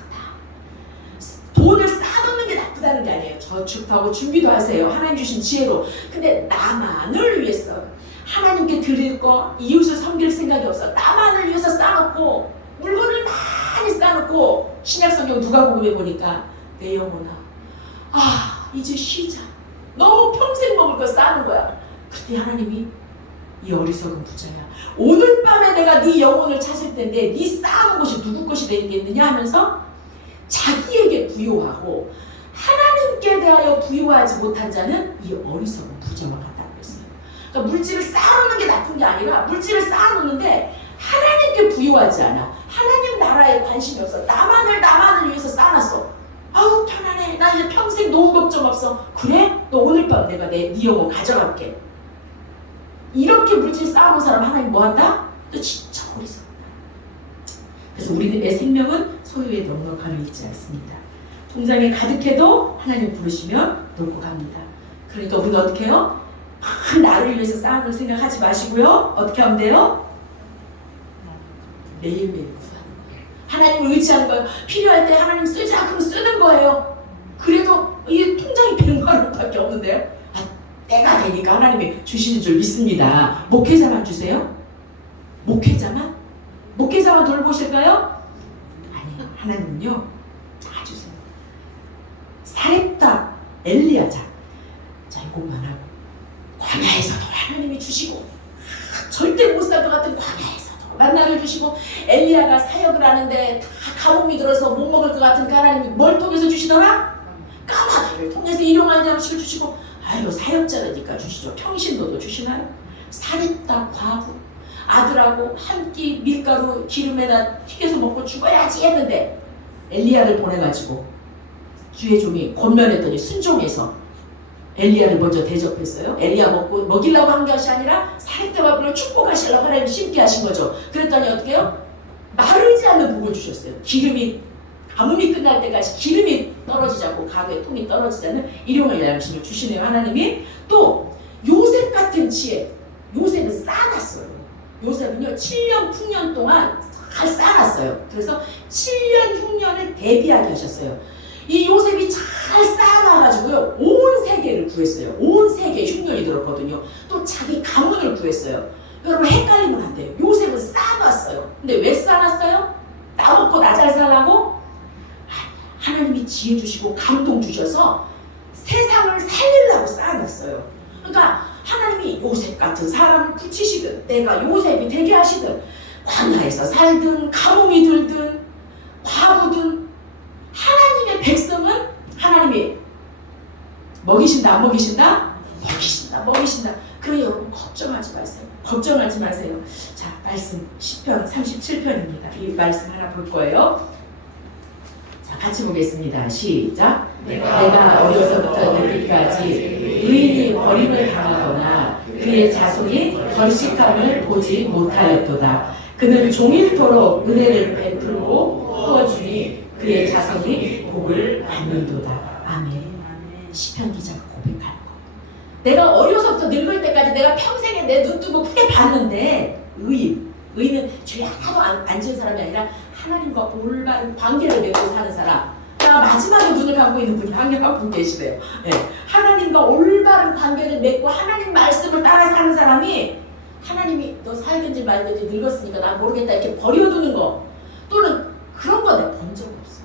돈을 쌓아놓는 게 나쁘다는 게 아니에요. 저축하고 준비도 하세요. 하나님 주신 지혜로. 근데 나만을 위해서 하나님께 드릴 거, 이웃을 섬길 생각이 없어. 나만을 위해서 쌓아놓고 물건을 많이 쌓아놓고, 신약성경 누가복음에 보니까 내 영혼아, 이제 쉬자. 너무 평생 먹을 거 쌓는 거야. 그때 하나님이 이 어리석은 부자야. 오늘 밤에 내가 네 영혼을 찾을 텐데 네 쌓아놓은 것이 누구 것이 되겠느냐 하면서 자기에게 부요하고 하나님께 대하여 부요하지 못한 자는 이 어리석은 부자와 같다고 했어요. 그러니까 물질을 쌓아놓는 게 나쁜 게 아니라 물질을 쌓아놓는데 하나님께 부요하지 않아. 하나님 나라에 관심이 없어. 나만을 위해서 쌓아놨어. 아우 편안해. 나 이제 평생 노후 걱정 없어. 그래? 너 오늘 밤 내가 네 영혼 가져갈게. 이렇게 물질 쌓아놓은 사람 하나님 뭐한다? 너 진짜 어리석다. 그래서 우리의 생명은 소유의 넉넉함이 있지 않습니다. 통장에 가득해도 하나님 부르시면 놓고 갑니다. 그러니까 우리는 어떻게 해요? 나를 위해서 쌓아놓을 생각하지 마시고요. 어떻게 하면 돼요? 매일매일 구하는 거예요. 하나님을 의지하는 거예요. 필요할 때 하나님 쓰자 그러면 쓰는 거예요. 그래도 이게 통장이 100만 원밖에 없는데요. 때가 되니까 하나님이 주시는 줄 믿습니다. 목회자만 주세요? 목회자만 돌보실까요? 아니요. 하나님은요 다 주세요. 사렙다 엘리야자, 자 이것만 하고 광야에서도 하나님이 주시고, 절대 못 살 것 같은 광야에서도 만나를 주시고, 엘리야가 사역을 하는데 다 가뭄이 들어서 못 먹을 것 같으니까 하나님이 뭘 통해서 주시더라? 까마귀를 통해서 일용할 양식을 주시고, 아이고 사역자라니까 주시죠. 평신도도 주시나요? 사렙다 과부, 아들하고 한 끼 밀가루 기름에다 튀겨서 먹고 죽어야지 했는데 엘리야를 보내가지고 주의 종이 권면했더니 순종해서 엘리야를 먼저 대접했어요. 엘리야 먹이려고 한 것이 아니라 사렙다 과부를 축복하시려고 하나님이 심게 하신 거죠. 그랬더니 어떻게 해요? 마르지 않는 복을 주셨어요. 가뭄이 끝날 때까지 기름이 떨어지지 않고 가구에 통이 떨어지지 않는 일용할 양식을 주시네요. 하나님이. 또 요셉 같은 지혜, 요셉은 쌓아놨어요. 요셉은요 7년 흉년 동안 잘 쌓아놨어요. 그래서 7년 흉년을 대비하게 하셨어요. 이 요셉이 잘 쌓아놔가지고요 온 세계를 구했어요. 온 세계에 흉년이 들었거든요. 또 자기 가문을 구했어요. 여러분 헷갈리면 안 돼요. 요셉은 쌓아놨어요. 근데 왜 쌓아놨어요? 나 먹고 나 잘 살라고? 하나님이 지혜 주시고 감동 주셔서 세상을 살리려고 쌓아놨어요. 그러니까 하나님이 요셉 같은 사람을 붙이시든 내가 요셉이 되게 하시든 광야에서 살든 가뭄이 들든 과부든 하나님의 백성은 하나님이 먹이신다 안 먹이신다? 먹이신다. 그러니 여러분 걱정하지 마세요. 걱정하지 마세요. 자, 말씀 10편 37편입니다. 이 말씀 하나 볼 거예요. 자, 같이 보겠습니다. 시작. 내가 어려서부터 늙기까지 의인이 버림을 당하거나 그의 자손이 결식함을 보지 못하였도다. 그는 종일토록 은혜를 베풀고 부어주니 그의 자손이 복을 받는도다. 아멘. 시편 기자가 고백하는 거. 내가 어려서부터 늙을 때까지 내가 평생에 내 눈 뜨고 크게 봤는데 의인은 죄 하나도 안 지은 사람이 아니라 하나님과 올바른 관계를 맺고 사는 사람. 마지막에 눈을 감고 있는 분이 한 분 계시대요. 네. 하나님과 올바른 관계를 맺고 하나님 말씀을 따라 사는 사람이 하나님이 너 살든지 말든지 늙었으니까 난 모르겠다 이렇게 버려두는 거 또는 그런 거 내가 본 적 없어.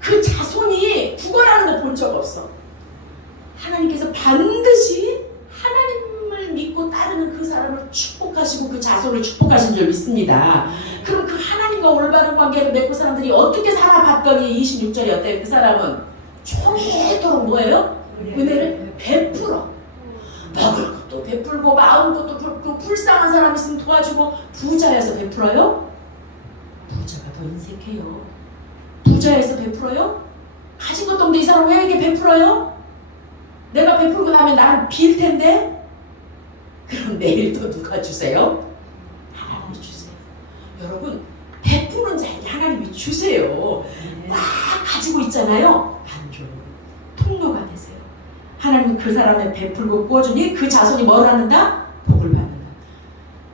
그 자손이 구걸하는 거 본 적 없어. 하나님께서 반드시 하나님을 믿고 따르는 그 사람을 축복하시고 그 자손을 축복하신 줄 믿습니다. 그럼 그 하나님과 올바른 관계를 맺고 사람들이 어떻게 살아봤더니 26절이 어때요? 그 사람은 종일토록 뭐예요? 은혜를 베풀어. 먹을 것도 베풀고 마음 것도 베풀고 불쌍한 사람 있으면 도와주고 부자여서 베풀어요? 부자가 더 인색해요. 부자여서 베풀어요? 가진 것도 없는데 이 사람 왜 이렇게 베풀어요? 내가 베풀고 나면 나를 빌 텐데? 그럼 내일 또 누가 주세요? 하나님이 주세요. 여러분 베푸는 자에게 하나님이 주세요. 막 가지고 있잖아요. 안 줘요. 통로가 되세요. 하나님은 그 사람을 베풀고 구워주니 그 자손이 뭘 한다? 복을 받는다.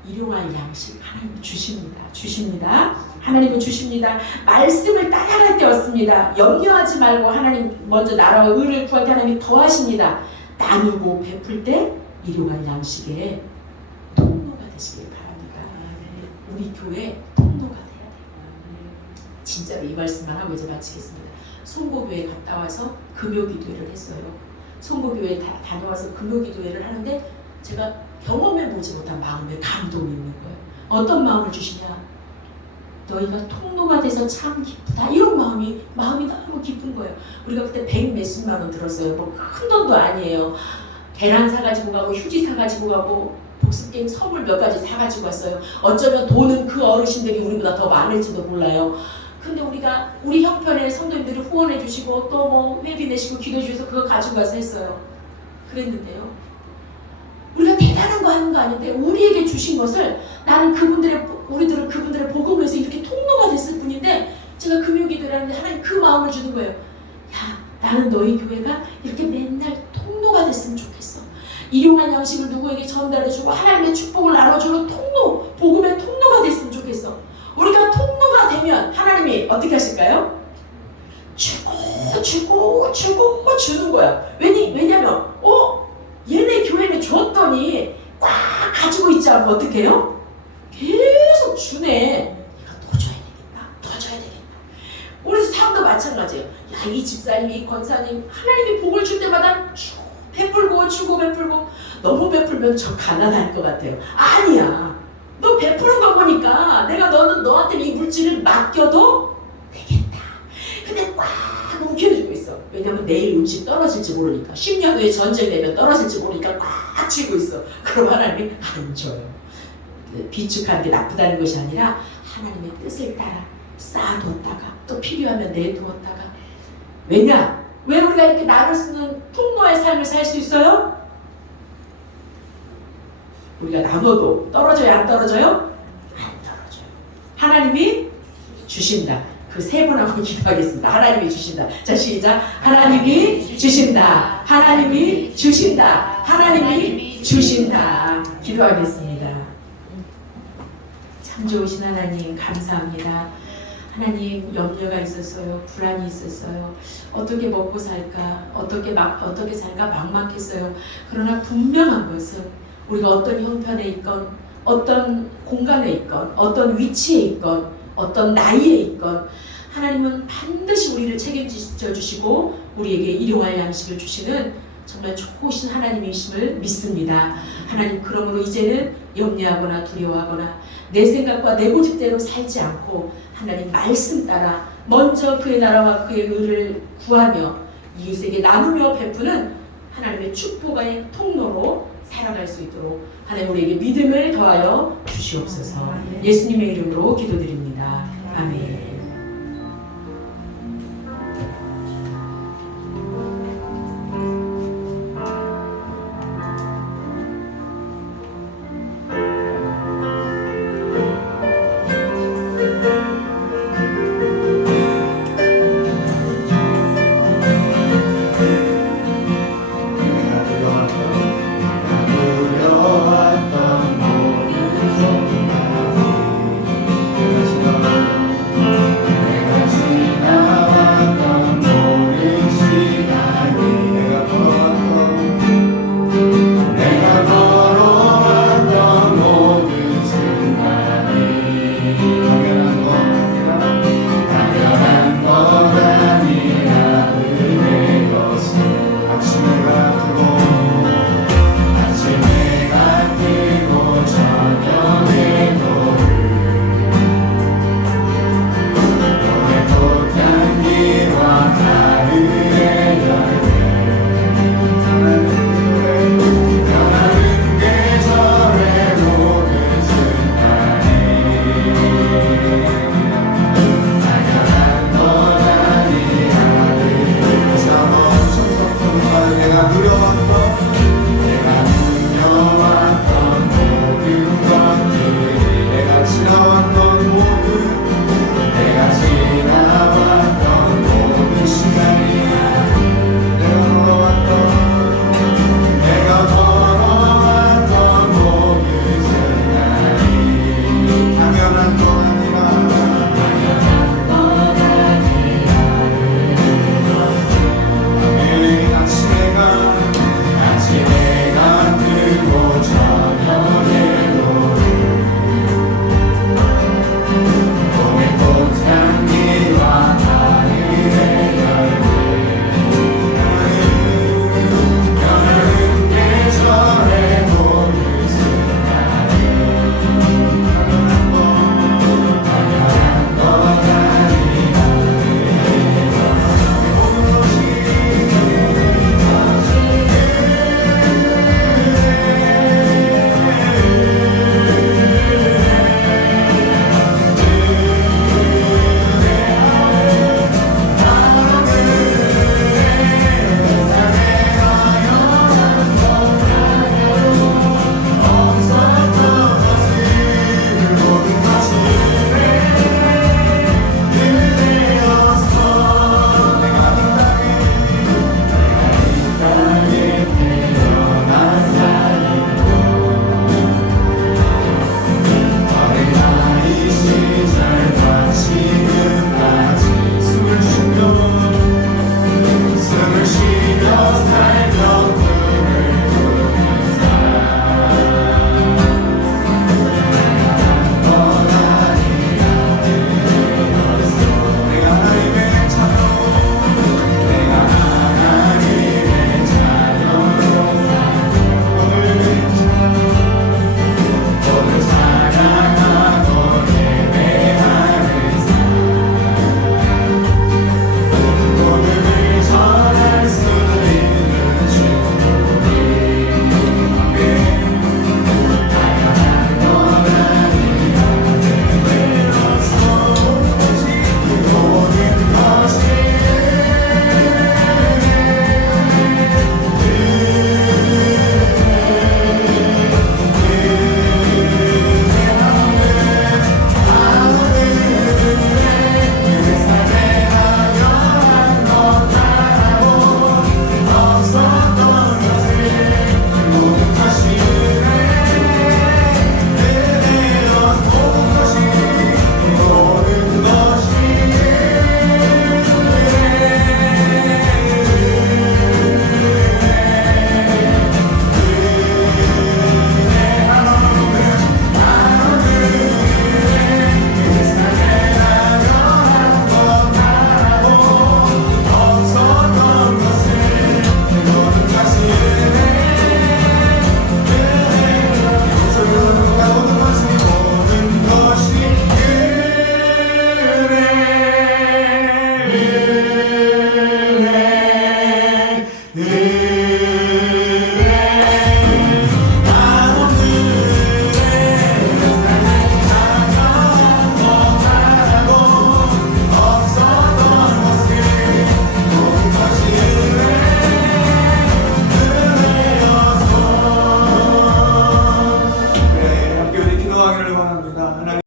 일용할 양식 하나님이 주십니다. 하나님은 주십니다. 말씀을 따라갈 때 얻습니다. 염려하지 말고 하나님 먼저 나라와 의를 구할 때 하나님이 더하십니다. 나누고 베풀 때 일용할 양식에 통로가 되시길 바랍니다. 우리 교회 통로가 돼야 돼요. 진짜로 이 말씀만 하고 이제 마치겠습니다. 송고교회 갔다 와서 금요기도회를 했어요. 송고교회 다녀와서 금요기도회를 하는데 제가 경험해보지 못한 마음에 감동이 있는 거예요. 어떤 마음을 주시냐? 너희가 통로가 돼서 참 기쁘다. 이런 마음이 너무 기쁜 거예요. 우리가 그때 100 몇십만 원 들었어요. 뭐 큰 돈도 아니에요. 계란 사가지고 가고 휴지 사가지고 가고 복습게임 선물 몇 가지 사가지고 왔어요. 어쩌면 돈은 그 어르신들이 우리보다 더 많을지도 몰라요. 근데 우리가 우리 형편에 성도님들이 후원해 주시고 또 뭐 회비 내시고 기도해 주셔서 그거 가지고 와서 했어요. 그랬는데요. 우리가 대단한 거 하는 거 아닌데 우리에게 주신 것을 우리들은 그분들의 복음을 해서 이렇게 통로가 됐을 뿐인데 제가 금요기도를 하는데 하나님 그 마음을 주는 거예요. 야, 나는 너희 교회가 이렇게 맨날 통로가 됐으면 좋겠어. 일용할 양식을 누구에게 전달해주고 하나님의 축복을 나눠주는 통로, 복음의 통로가 됐으면 좋겠어. 우리가 통로가 되면 하나님이 어떻게 하실까요? 주고 주는 거야. 왜냐면 얘네 교회는 줬더니 꽉 가지고 있지 않고 어떻게 해요? 계속 주네. 내가 더 줘야 되겠다. 우리 사람도 마찬가지예요. 야, 이 집사님, 이 권사님 하나님이 복을 줄 때마다 베풀고 주고 베풀고 너무 베풀면 저 가난할 것 같아요. 아니야. 너 베푸는 거 보니까 내가 너한테 이 물질을 맡겨도 되겠다. 근데 꽉 움켜쥐고 있어. 왜냐면 내일 음식 떨어질지 모르니까. 10년 후에 전쟁 되면 떨어질지 모르니까 꽉 쥐고 있어. 그럼 하나님이 안 줘요. 비축한 게 나쁘다는 것이 아니라 하나님의 뜻을 따라 쌓아두었다가 또 필요하면 내두었다가. 왜냐? 왜 우리가 이렇게 나를 쓰는 통로의 삶을 살 수 있어요? 우리가 나눠도 떨어져요? 안 떨어져요? 안 떨어져요. 하나님이 주신다. 그 세 분하고 기도하겠습니다. 하나님이 주신다. 자, 시작. 하나님이 주신다. 하나님이 주신다. 하나님이 주신다. 기도하겠습니다. 참 좋으신 하나님 감사합니다. 하나님 염려가 있었어요. 불안이 있었어요. 어떻게 먹고 살까? 어떻게 살까? 막막했어요. 그러나 분명한 것은 우리가 어떤 형편에 있건 어떤 공간에 있건 어떤 위치에 있건 어떤 나이에 있건 하나님은 반드시 우리를 책임져 주시고 우리에게 일용할 양식을 주시는 정말 좋으신 하나님이심을 믿습니다. 하나님, 그러므로 이제는 염려하거나 두려워하거나 내 생각과 내 고집대로 살지 않고 하나님 말씀 따라 먼저 그의 나라와 그의 의를 구하며 이웃에게 나누며 베푸는 하나님의 축복의 통로로 살아갈 수 있도록 하나님 우리에게 믿음을 더하여 주시옵소서. 예수님의 이름으로 기도드립니다. 아멘.